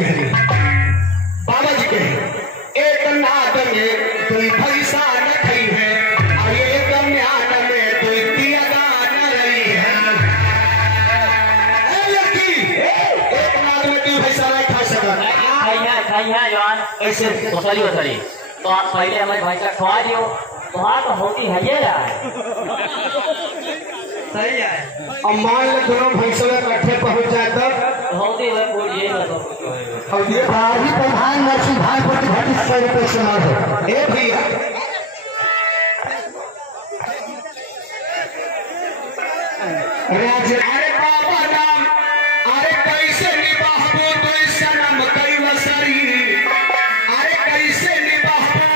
है बाबा जी कहे एक नाद में कोई भैसा न खई है और एक म्यान में कोई तियागा न रही है एक नाद में कोई भैसा नहीं खा सकता खाई है जवान ऐसे वसली तो आप पहले हमारे भाई का खवा दियो तो हाँ तो होती है ये यार सही है अब मान लो दोनों भैंसों इकट्ठे पहुंच जाए तब होती है बोल ये ना तो और ये भाभी प्रधान नरसिंह भाई को 100 रुपये से मार दो ए भैया अरे बाबा नाम अरे कैसे निभाबो तो सनम कई वसरी अरे कैसे निभाबो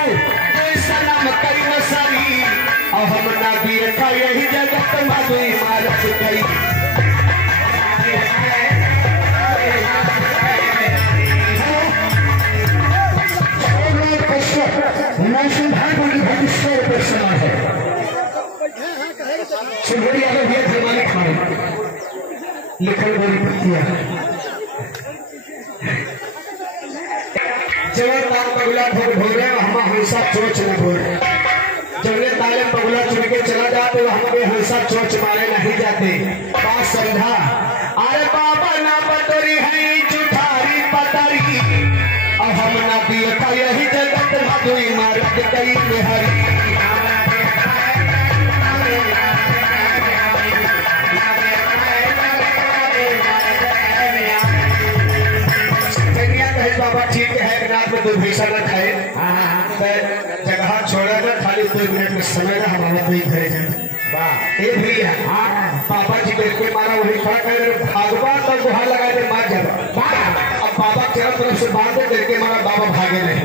तो सनम कई वसरी और हम ना दिए का यही जगत मधुई मारत कई नरसिंह भाई को 100 रुपये से मार है सुनहरी आगे भी जमाने खाए लिखल बड़ी पत्तियां जवन नाम पगला भोर भोरे हम हंसा चोच न भोरे जवने ताले पगला चुन के चला जाते हमें हंसा चोच मारे नहीं जाते बात समझा अरे बाबा ना बटोरी है जुठारी पतरी और हम ना दिए का यही जगत मधुई मारत कई में हरी बाबा ठीक है एक रात में 2 भैंसा न खाए जगह छोड़ा ना खाली 2 मिनट में समय ना हमारा तो ही घरे जाए ये भी है पापा जी को मारा वही खड़ा कर भागवा तो गुहार लगा के मार जाएगा अब बाबा चारों तरफ से बांध करके मारा बाबा भागे नहीं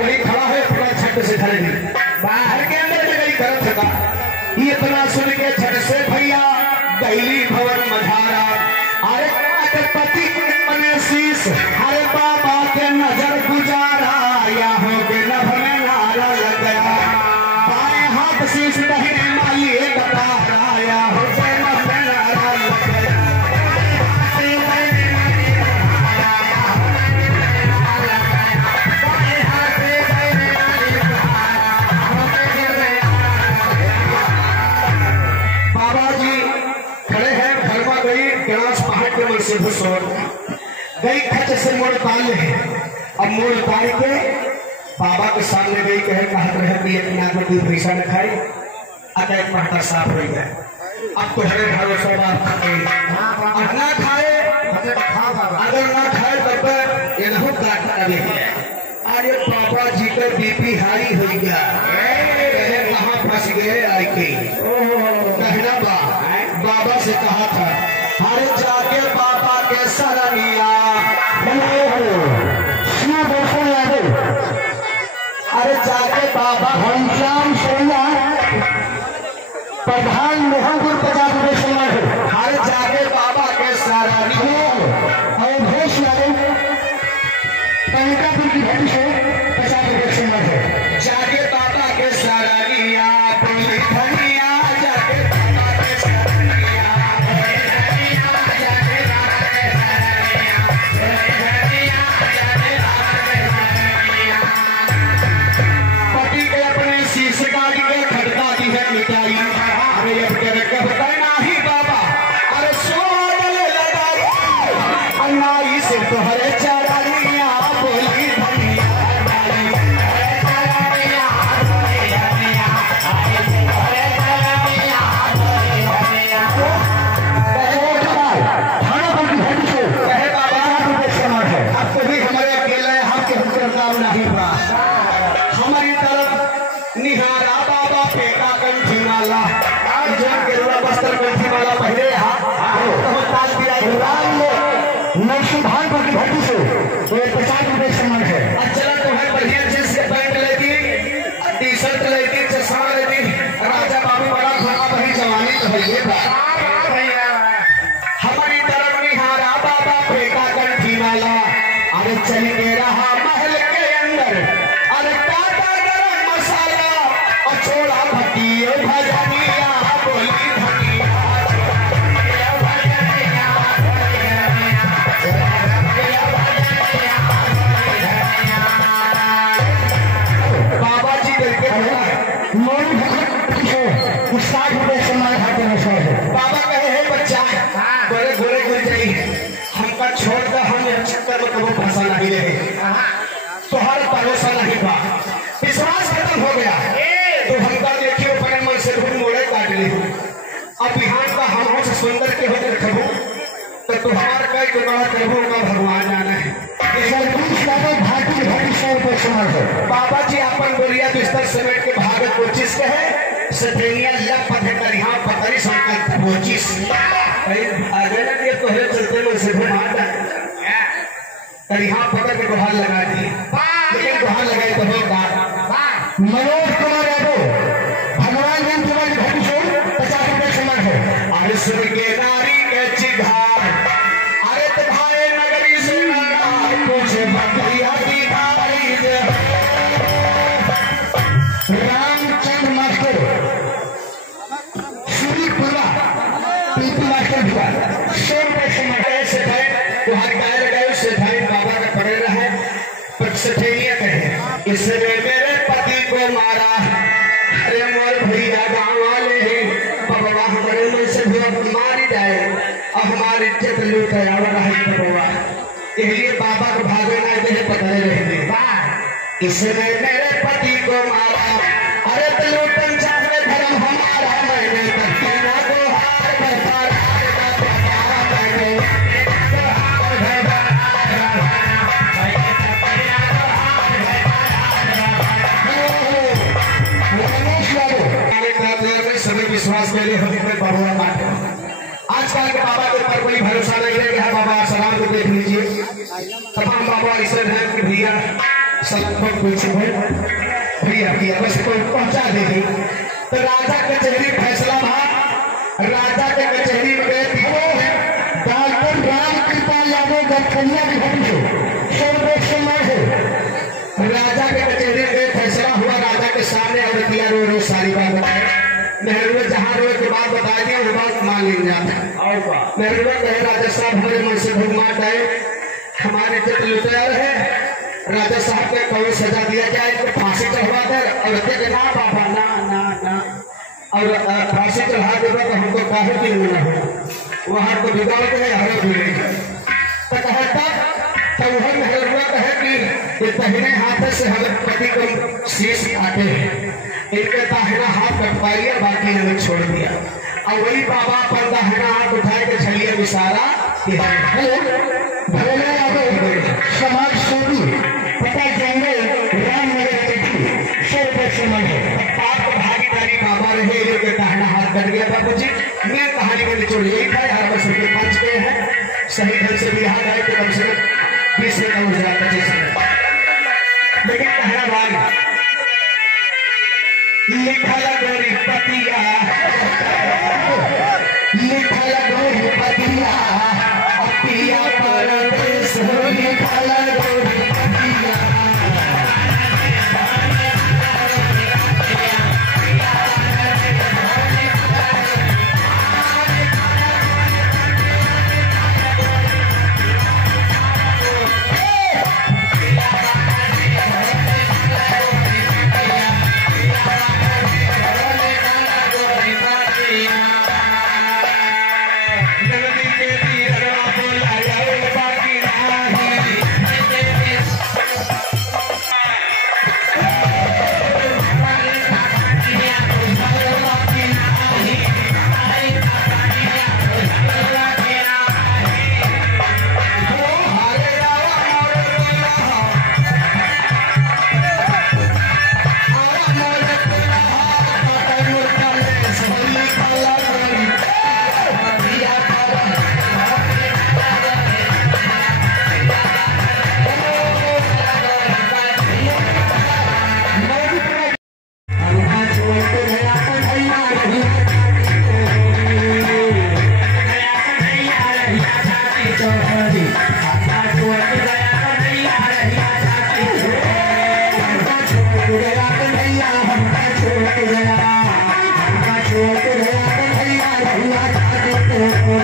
वही खड़ा है अपना छत से खड़े नहीं बाहर के अंदर में गई गलत था ये इतना सुन के छत से भैया गैली भवन मझारा अरे पति अपने शीश हरे बाबा के नजर गुजारा या हो के नभ में नारा लग गया बाएं हाथ शीश दाहिने माली बता रहा या हो के नभ में नारा लग गया बाबा जी खड़े हैं घर में गई गणास पहाड़ के मन से घुसोर गई खच से मोड़ ताल है अब मोड़ ताल के बाबा के सामने गई कहे कहत रहे कि अपने आप में 2 पैसा न खाई अतः पहटा साफ हो गया अब तो हरे भरोसा बात अब ना खाए अगर ना खाए तब ये नहीं काट अरे अरे पापा जी का बीपी हाई हो गया कहे कहाँ फंस गए आई के कहना बाबा से कहा था हरे जाके पापा के सरनिया अरे जाके बाबा घनश्याम सोया प्रधान मोहनपुर 50 रुपये सोना है हरे जाके बाबा के सरनिया और घोष यादव कनिकापुर की भट्टी से 50 रुपये सोना है जाके बाबा के सरनिया बोली धनिया जाके बाबा के सरनिया पति के अपने शीश गाड़ी के वाला पहले ताज दिया नरसिंहानपुर की भट्टी से 50 रुपए सम्मान है। चला तुम्हें बढ़िया जींस के पैंट लेती, टी शर्ट लेती, चश्मा लेती, राजा बाबू बड़ा खाना वही जवानी तो भैया हमारी तरफ निहारा बाबा फेंका कंठी माला, अरे चल के रहा महल के अंदर, अरे काटा गरम मसाला और छोड़ा भटियो भजनिया बोली धनिया बाबा जी करके 60 रुपए सम्मान हाथ में है। बाबा कहे है बच्चा गोरे गोरे घुल जाई हमका छोड़ कर हम चक्कर में कबो फंसा नहीं रहे, तोहर भरोसा नहीं बा, विश्वास खत्म हो गया तो हमका देखियो अपने मन से घूम मोड़े काट ली। अब बिहान का हम से सुंदर के होकर रखबू तो तुम्हार कई के बड़ा करबू का भगवान जाना है। भाटी 100 रुपए सम्मान है। बाबा जी अपन बोलिया बिस्तर समेट के भागत 25 के है, सथेनिया लग पथे करिहा पतरी संकल्प 25 आगे ना के तोहरे चलते में से घुमा करिहा पकड़ के गुहार लगा दी, लेकिन गुहार लगाई तो होगा मनोज कुमार यादव भगवान राम कुमार की भट्टी से 50 रुपए सम्मान है। अरे सुन के नारी के चिघार, अरे तुम्हारे नगरी से कुछ बकरिया दिखाई दे। रामचंद्र मास्टर सूरीपुरा पीपी मास्टर हुआ 100 रुपए सम्मान है। ऐसे थे तुम्हारे गाय लगाए से थे बाबा का पड़े रहे पर सठेनिया कहे इसने मेरे पति को मारा, अरे मोर भैया गाँव वाले हैं बाबा हमारे मन से भी मारी जाए और हमारी इज्जत लूट आवा है बाबा, इसलिए बाबा को भागे ना दे पकड़े रहते इसने मेरे पति को मारा, अरे तो लूटन चाहे धर्म हमारा, मैंने पतिना को हार बता सभी विश्वास के लिए होते बाबा बात आजकल के बाबा के ऊपर कोई भरोसा नहीं रह गया। बाबा सलाम को देख लीजिए, तमाम बाबा ऐसे हैं कि भैया सब कुछ भैया भैया बस कोई पहुंचा देगी तो राजा कचहरी फैसला था, राजा के कचहरी में गए डॉक्टर राम कृपाल यादव गठनिया की भट्टी से 100 रुपए सम्मान है। राजा के कचहरी में फैसला हुआ, राजा के सामने औरतिया रो रो सारी बात बताए, नेहरू जहाँ रोए के बाद बता दिया वो बात मान ली जाता है। नेहरू कहे राजा साहब हमारे मन से भगवान आए, हमारे इज्जत लुटा रहे, राजा साहब ने कौन सजा दिया जाए, इनको फांसी चढ़वा दे और के ना बाबा ना ना ना और फांसी चढ़ा देगा तो हमको काहे की ना हो वहां को बिगाड़ के हरा भी तो कहता तो वह नेहरू कहे कि ये दाहिने हाथ से हमें पति को शीश काटे हैं, इनके दाहिना हाथ कटवाइए बाकी हमें छोड़ दिया और वही बाबा पर दाहिना हाथ उठा के छलिए इशारा भोले यादव समाज सेवी पता जंगल रामनगर 100 रुपए सम्मान है। आपको भागीदारी बाबा रहे इनके दाहिना हाथ कट गया बाबू जी, मैं कहानी में निचोड़ यही था हर बस रुपये 5 गए हैं, सही ढंग से बिहार आए तो कम से कम 20 से कम 25 लेकिन कहना बात लिखल गोरी पतिया लिखल गोरी पतिया पिया परदेश लिखल गोरी पतिया Yeah. Bye.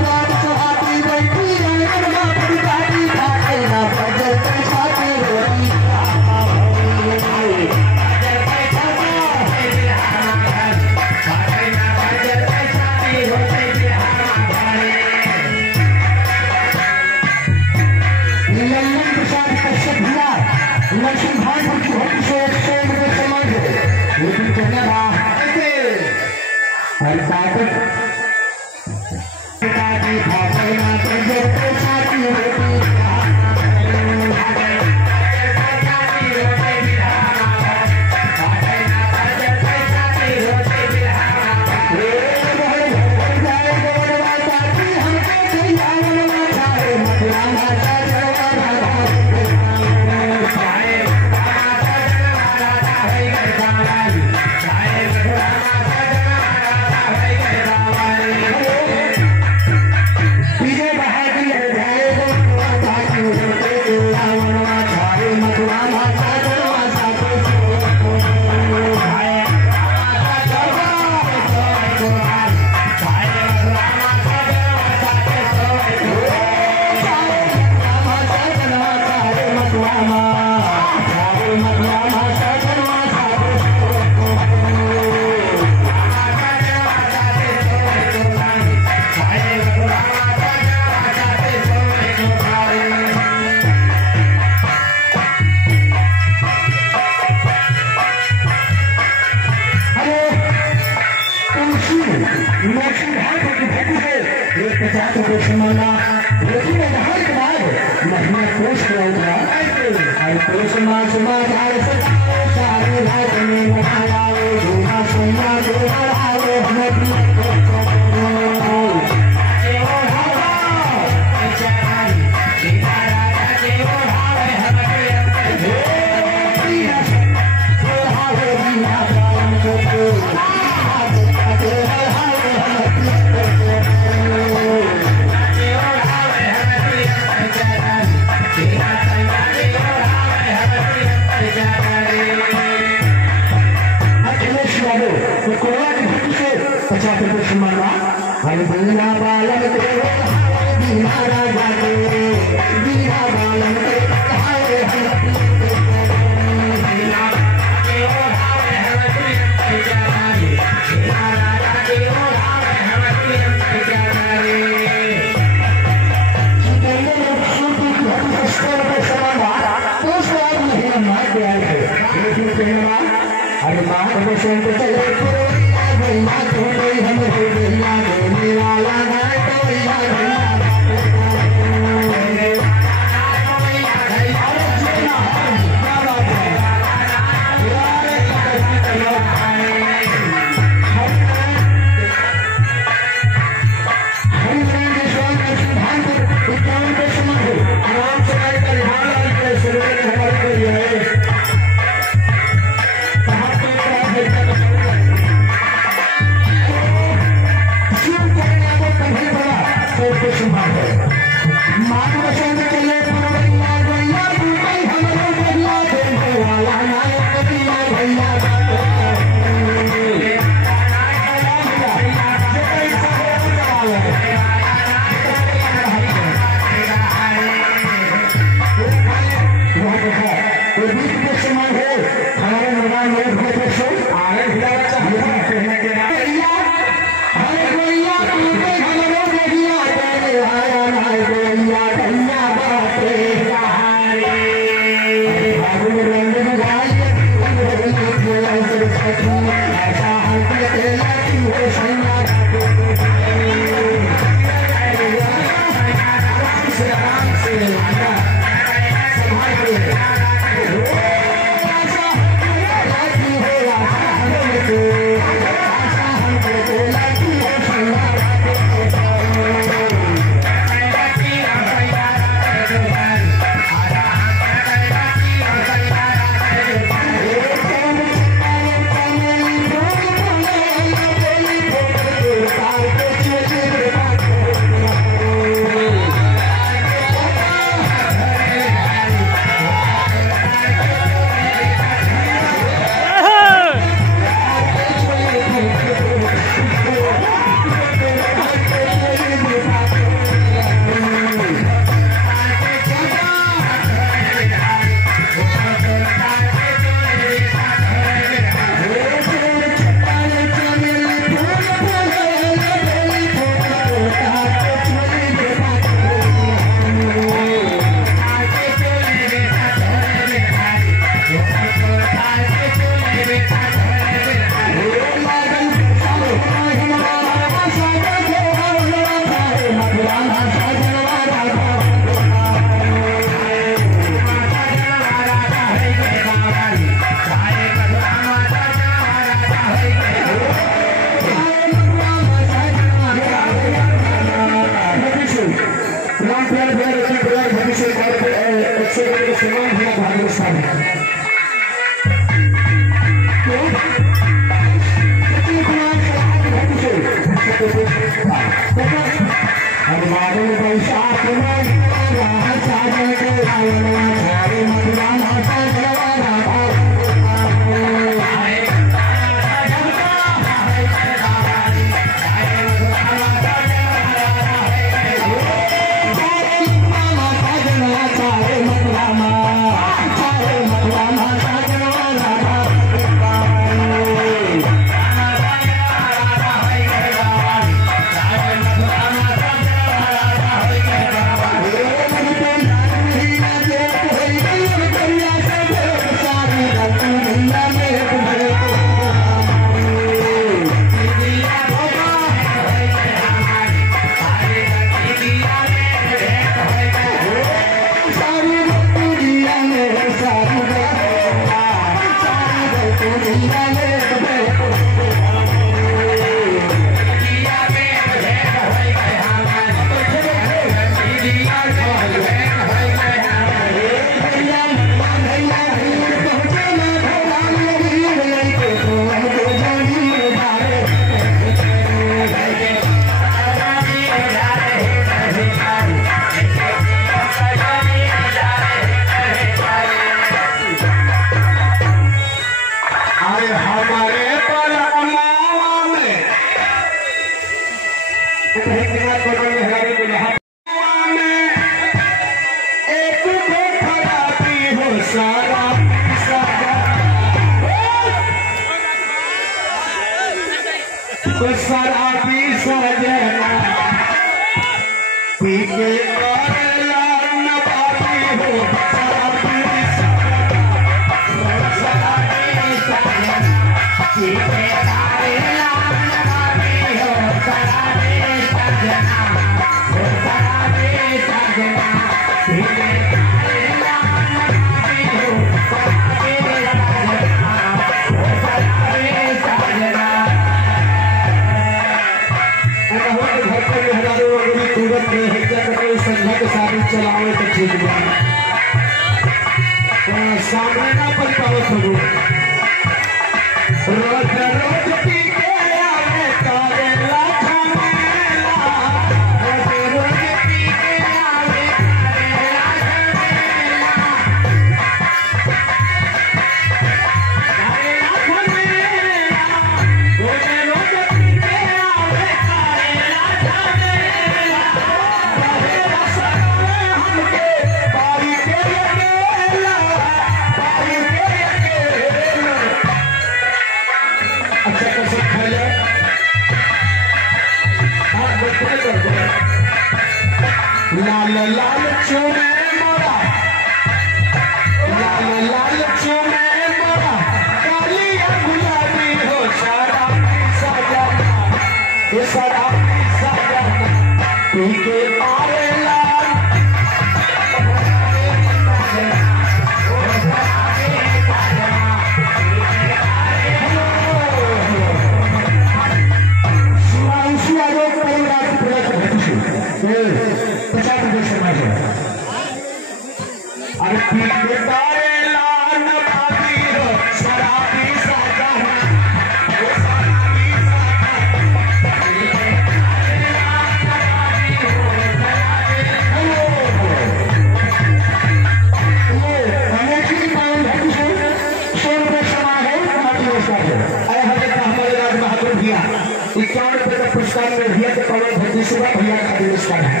पुरस्कार में भैया के पवन भक्ति सुबह भैया का पुरस्कार है।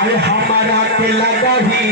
अरे हमारा के लगा ही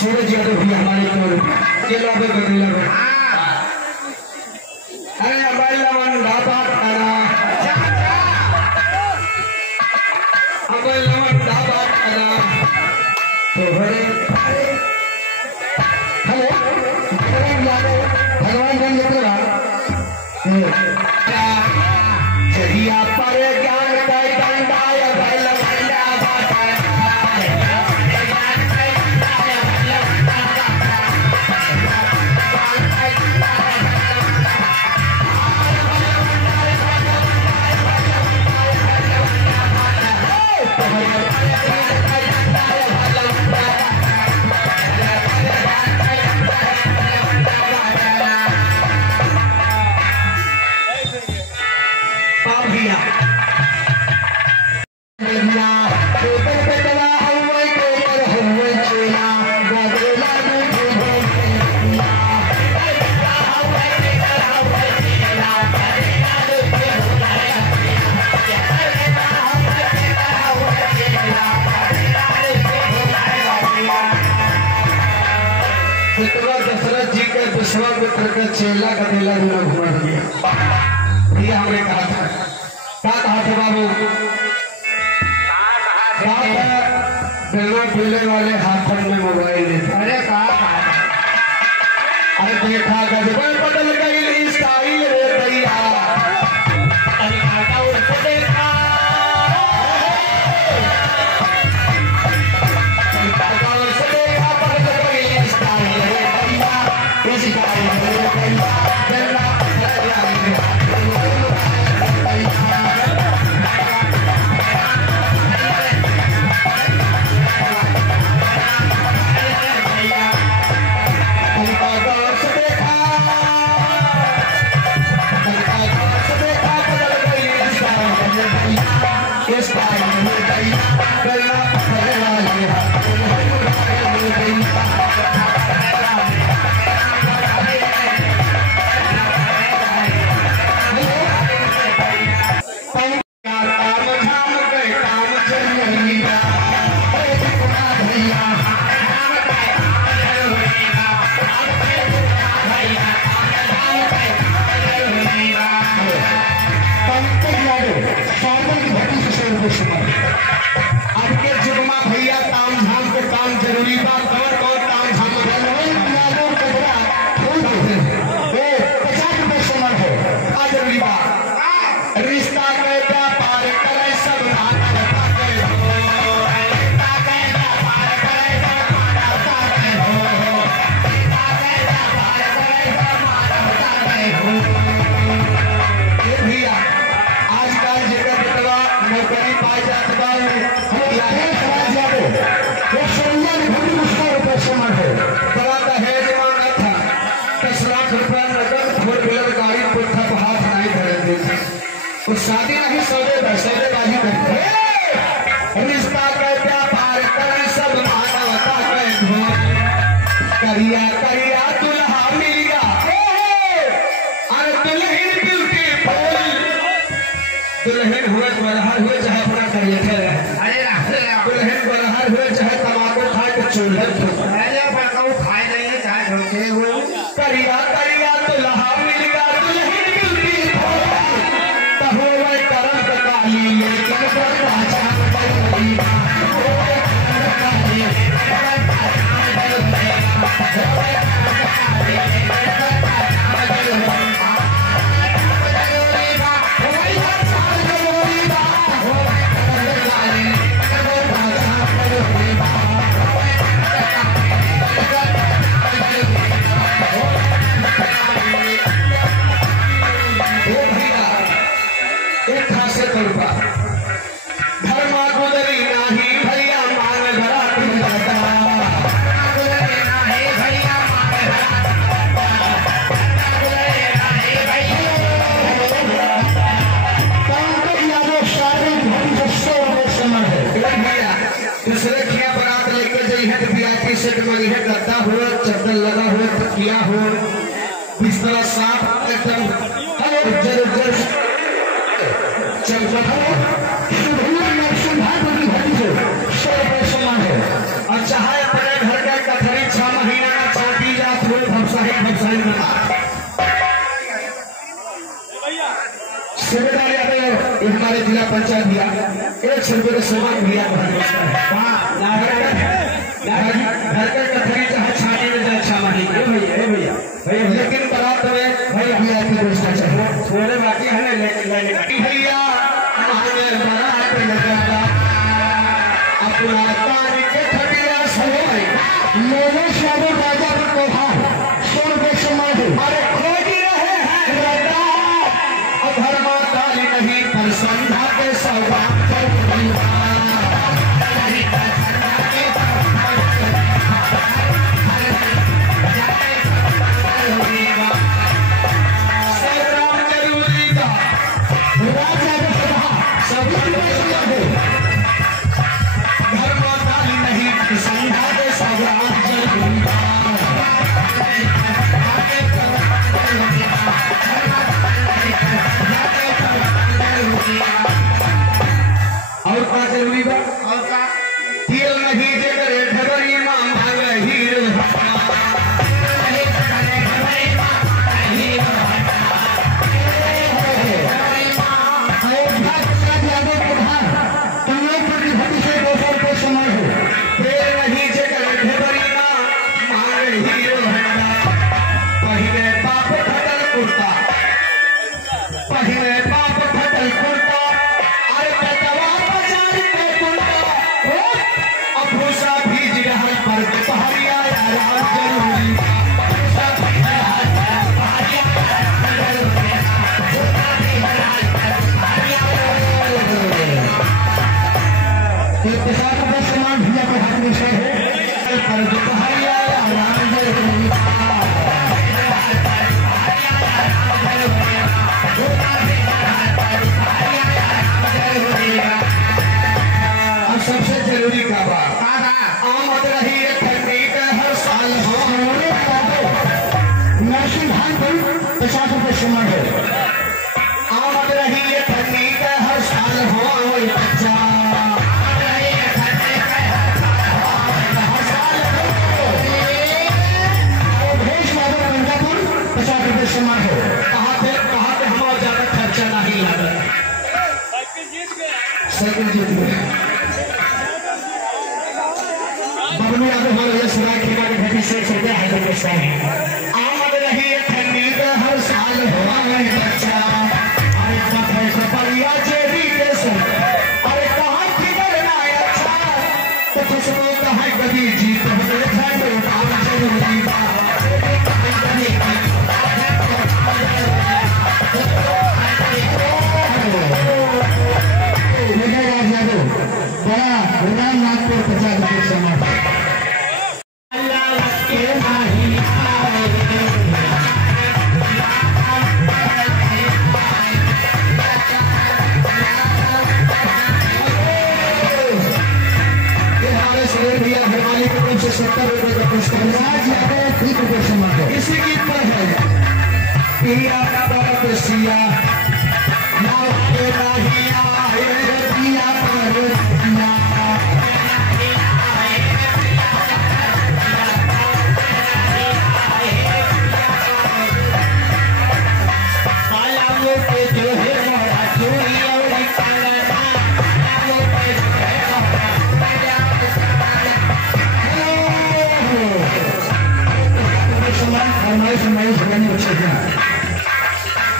सूरज यादव भी हमारे अरे भगवान जहिया पर ज्ञान दशरथ जी के विश्वामित्र के चेला का दिला घुमा दिया। ये हमने कहा था, क्या कहा था बाबू? बिना पीले वाले हाथन में मोबाइल देता। अरे कहा अरे देखा गजबन बदल गई स्टाइल रे भैया। अरे काका उसको देखा आपके जुगमा भैया ताम झाम के काम जरूरी बात और ताम झाम जरूरी बात रिश्ता के व्यापार करे सब भैया आजकल जगह नौकरी पाई जाती बड़ा दहेज मांगा था 10 लाख रुपया नगद 4 व्हीलर गाड़ी पुट्ठा हाथ नहीं धरे थे शादी नहीं करिया करिया दुल्हा मिलगा दुल्हन मिलती तहो वह करम काली लेकिन पहचान बदली धर्मा गुजरी नाही भैया मान धरा तुम दूसरे खिया बारात लेके जाई है VIP सेट मरी है गद्दा हो चद्दर लगा हो तकिया हो बिस्तर साफ एकदम उज्जर उज्जर चमचम और चाहे अपने घर का कथरी 6 महीना का चांदी जात हो भवसाही बना सेक्रेटरी ये हमारे जिला पंचायत दिया 100 रुपये का सामान दिया घर का कथरी चाहे छाने में जाए 6 महीने भैया लेकिन बारात में भैया VIP व्यवस्था चाहिए थोड़े बाकी है भैया बारात लगा अपना पानी के खटिया सोए मेरे शादी राजा को सुन के समाधि अरे खोज रहे हैं धर्मा काली नहीं पर संध्या के सौगात और क्या जरूरी बा और का तेल नहीं दे करे खबरी मां भाग हीर सबसे जरूरी का बात आमद रही है ठंडी का हर साल हो नर्सिंग धान पर 50 रुपये सामान है आमद रही है ठंडी का हर साल हो बच्चा भेज मारो पंजापुर 50 रुपये सामान है कहाँ पे हम और ज्यादा खर्चा नहीं लगा साइकिल जीत गए बबलू यादव हमारे ये सराय खेमा के घटी से चलते हैं आमद रही है ठंडी का हर साल हुआ है बच्चा अरे कफे से बढ़िया चेरी के संग अरे कहाँ किधर ना अच्छा तो खुशबू कहाँ कभी जीत हो जाए काम जरूरी बा बड़ा नागपुर 50 रुपये सामान से 70 रुपये का पुरस्कार 30 रुपये सामान है इसी गीत पर है पिया का सिया नाव के नहीं आए पिया पर पिया फरमाइश बनी बच्चे क्या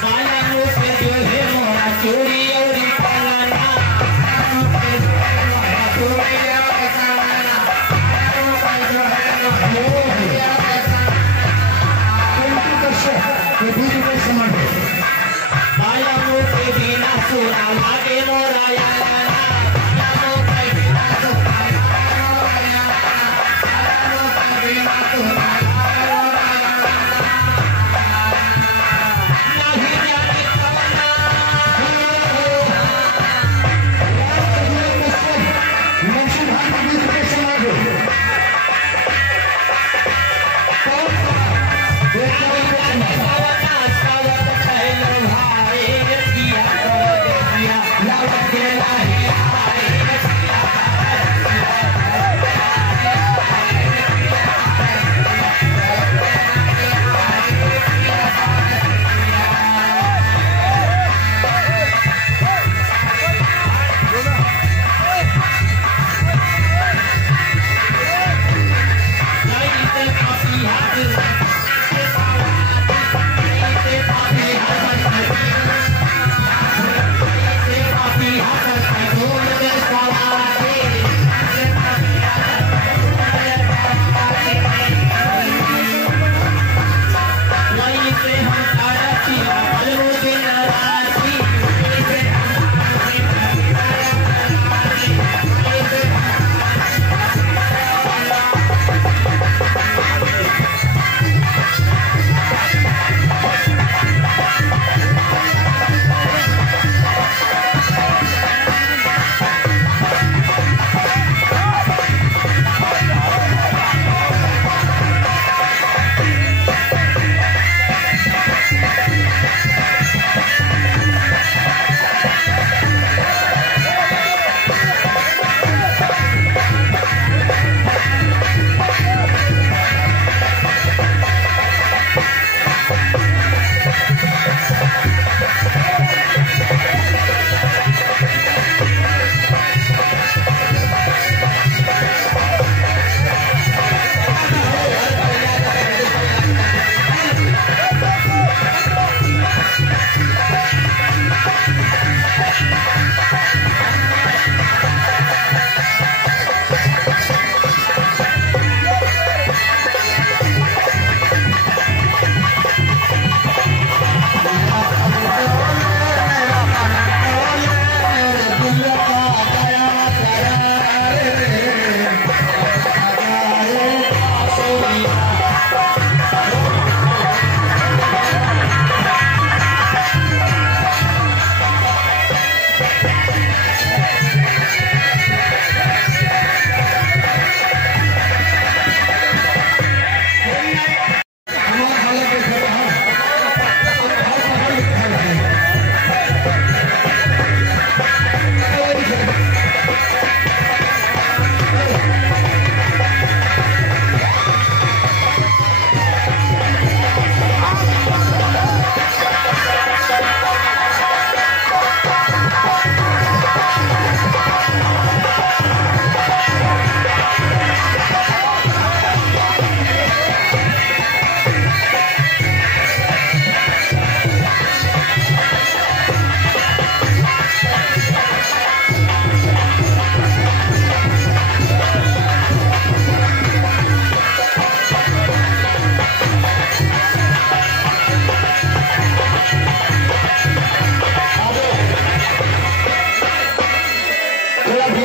बालाओं पे जो है मोरा चोरी और कंगना बालाओं पे बिना सोना लागे मोरा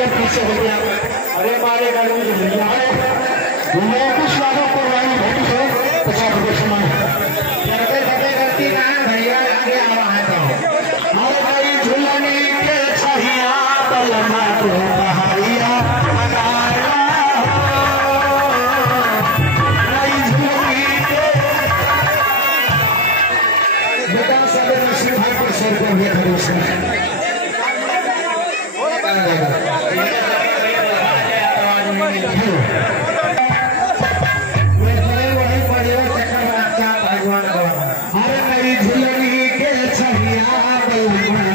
पीछे हो गया अरे मारे गाड़ी में दुनिया है कुछ लाखों को रानी भोटी से 50 रुपये समान करते करते करती ना भैया आगे आ रहा है तो आओ भाई झूलने के छहिया बलमा को बहारिया लगाया भाई झूलने के बेटा सब नसीब भाई पर सर को हुए खड़े उसमें अरे मेरी झुलनी के छहिया बलमा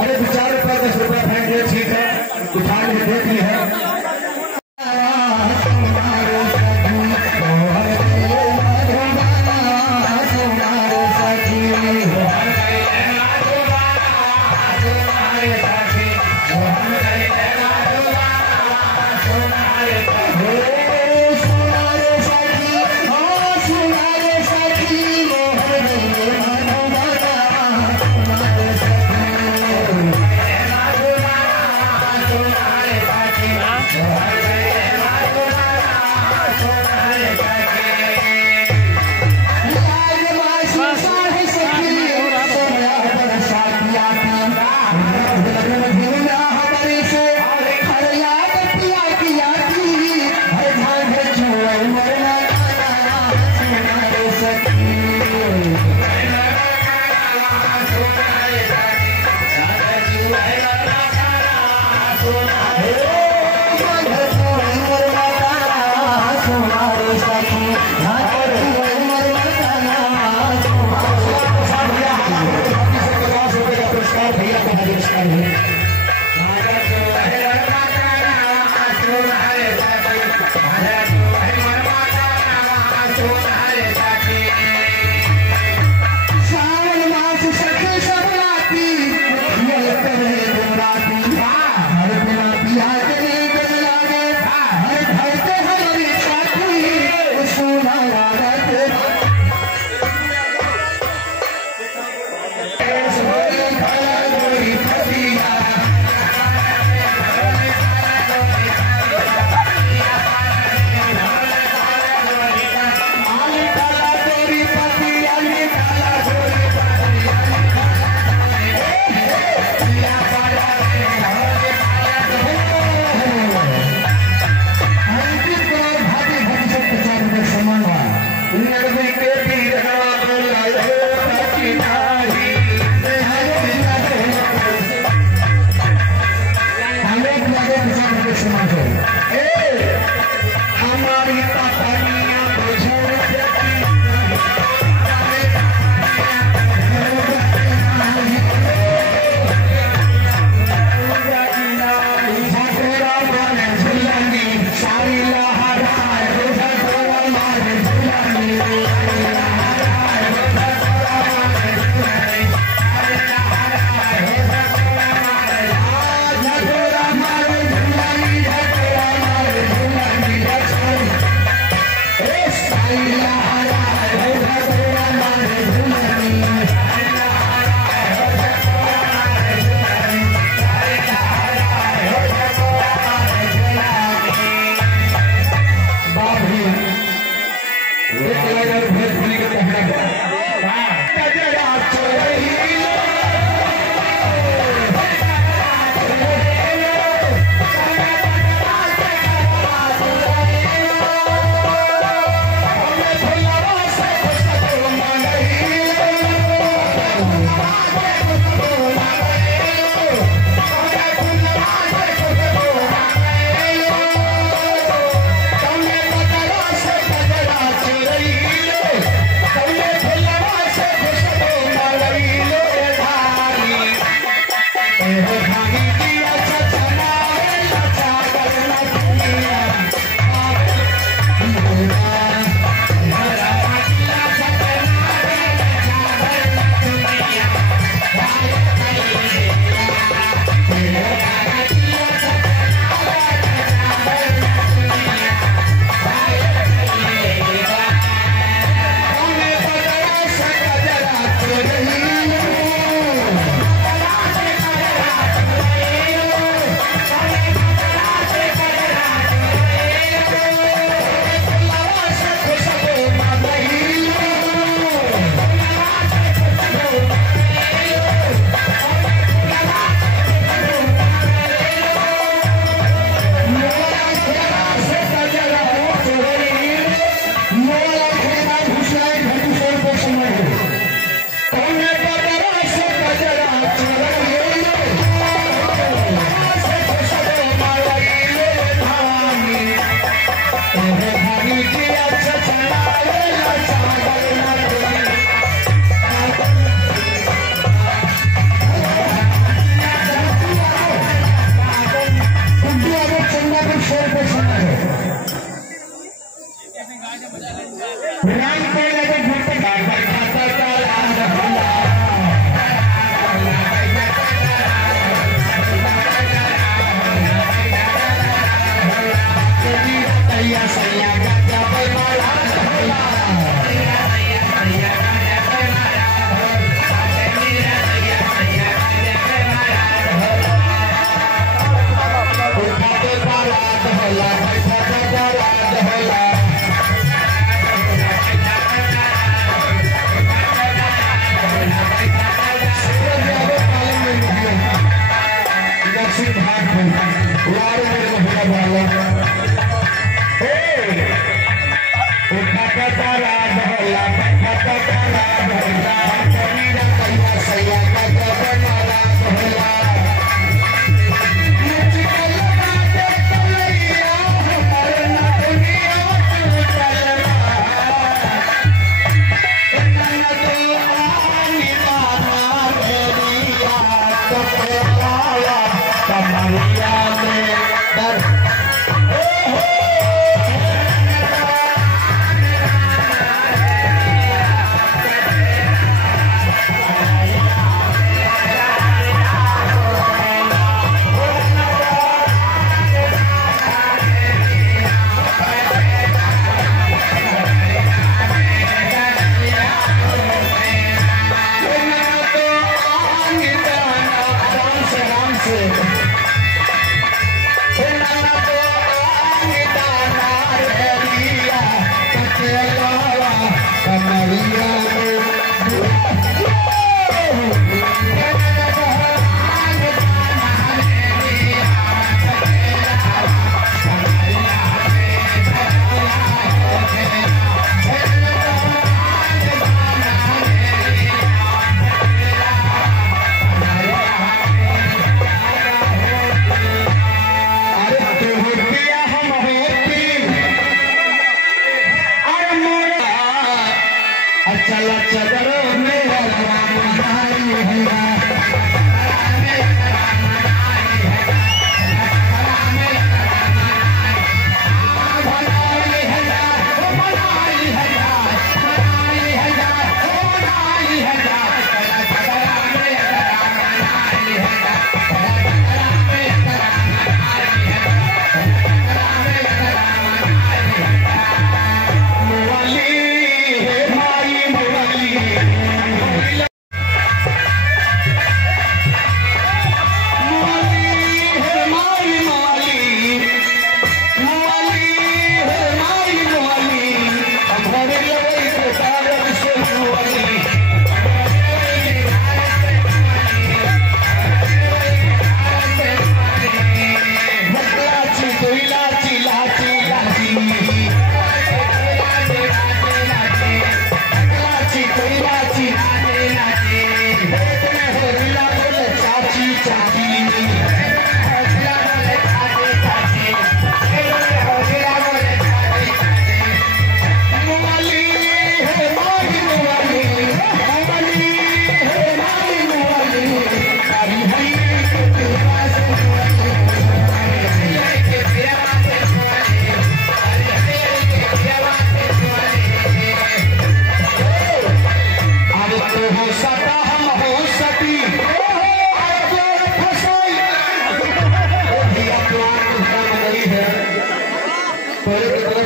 अरे 4 रुपया 10 रुपया फेंक दिया, ठीक है, उठा के देख ली है।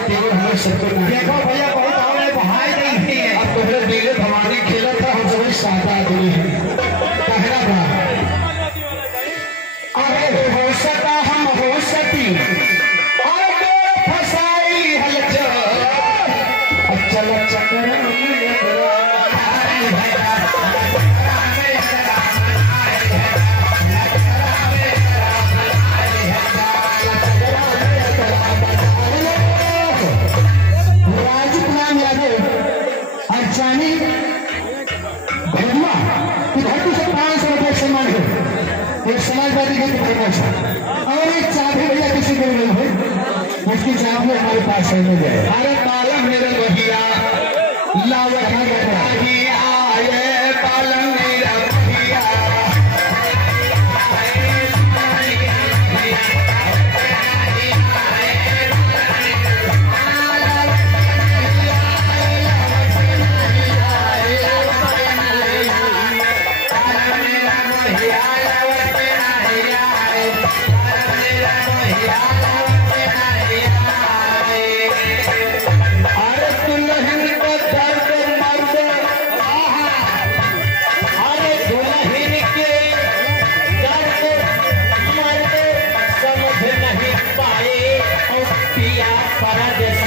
देखो भैया बहुत हमने बहाई नहीं थी अब तोहरे दिले भवानी खेला था हम सभी सादा आदमी कहना था अरे हो सका हम हो सकी अरे फसाई हलचल चल चक्कर समाजवादी के फेमस है और एक चाबी भैया किसी को नहीं है उसकी चाबी हमारे पास है। लावत परदेश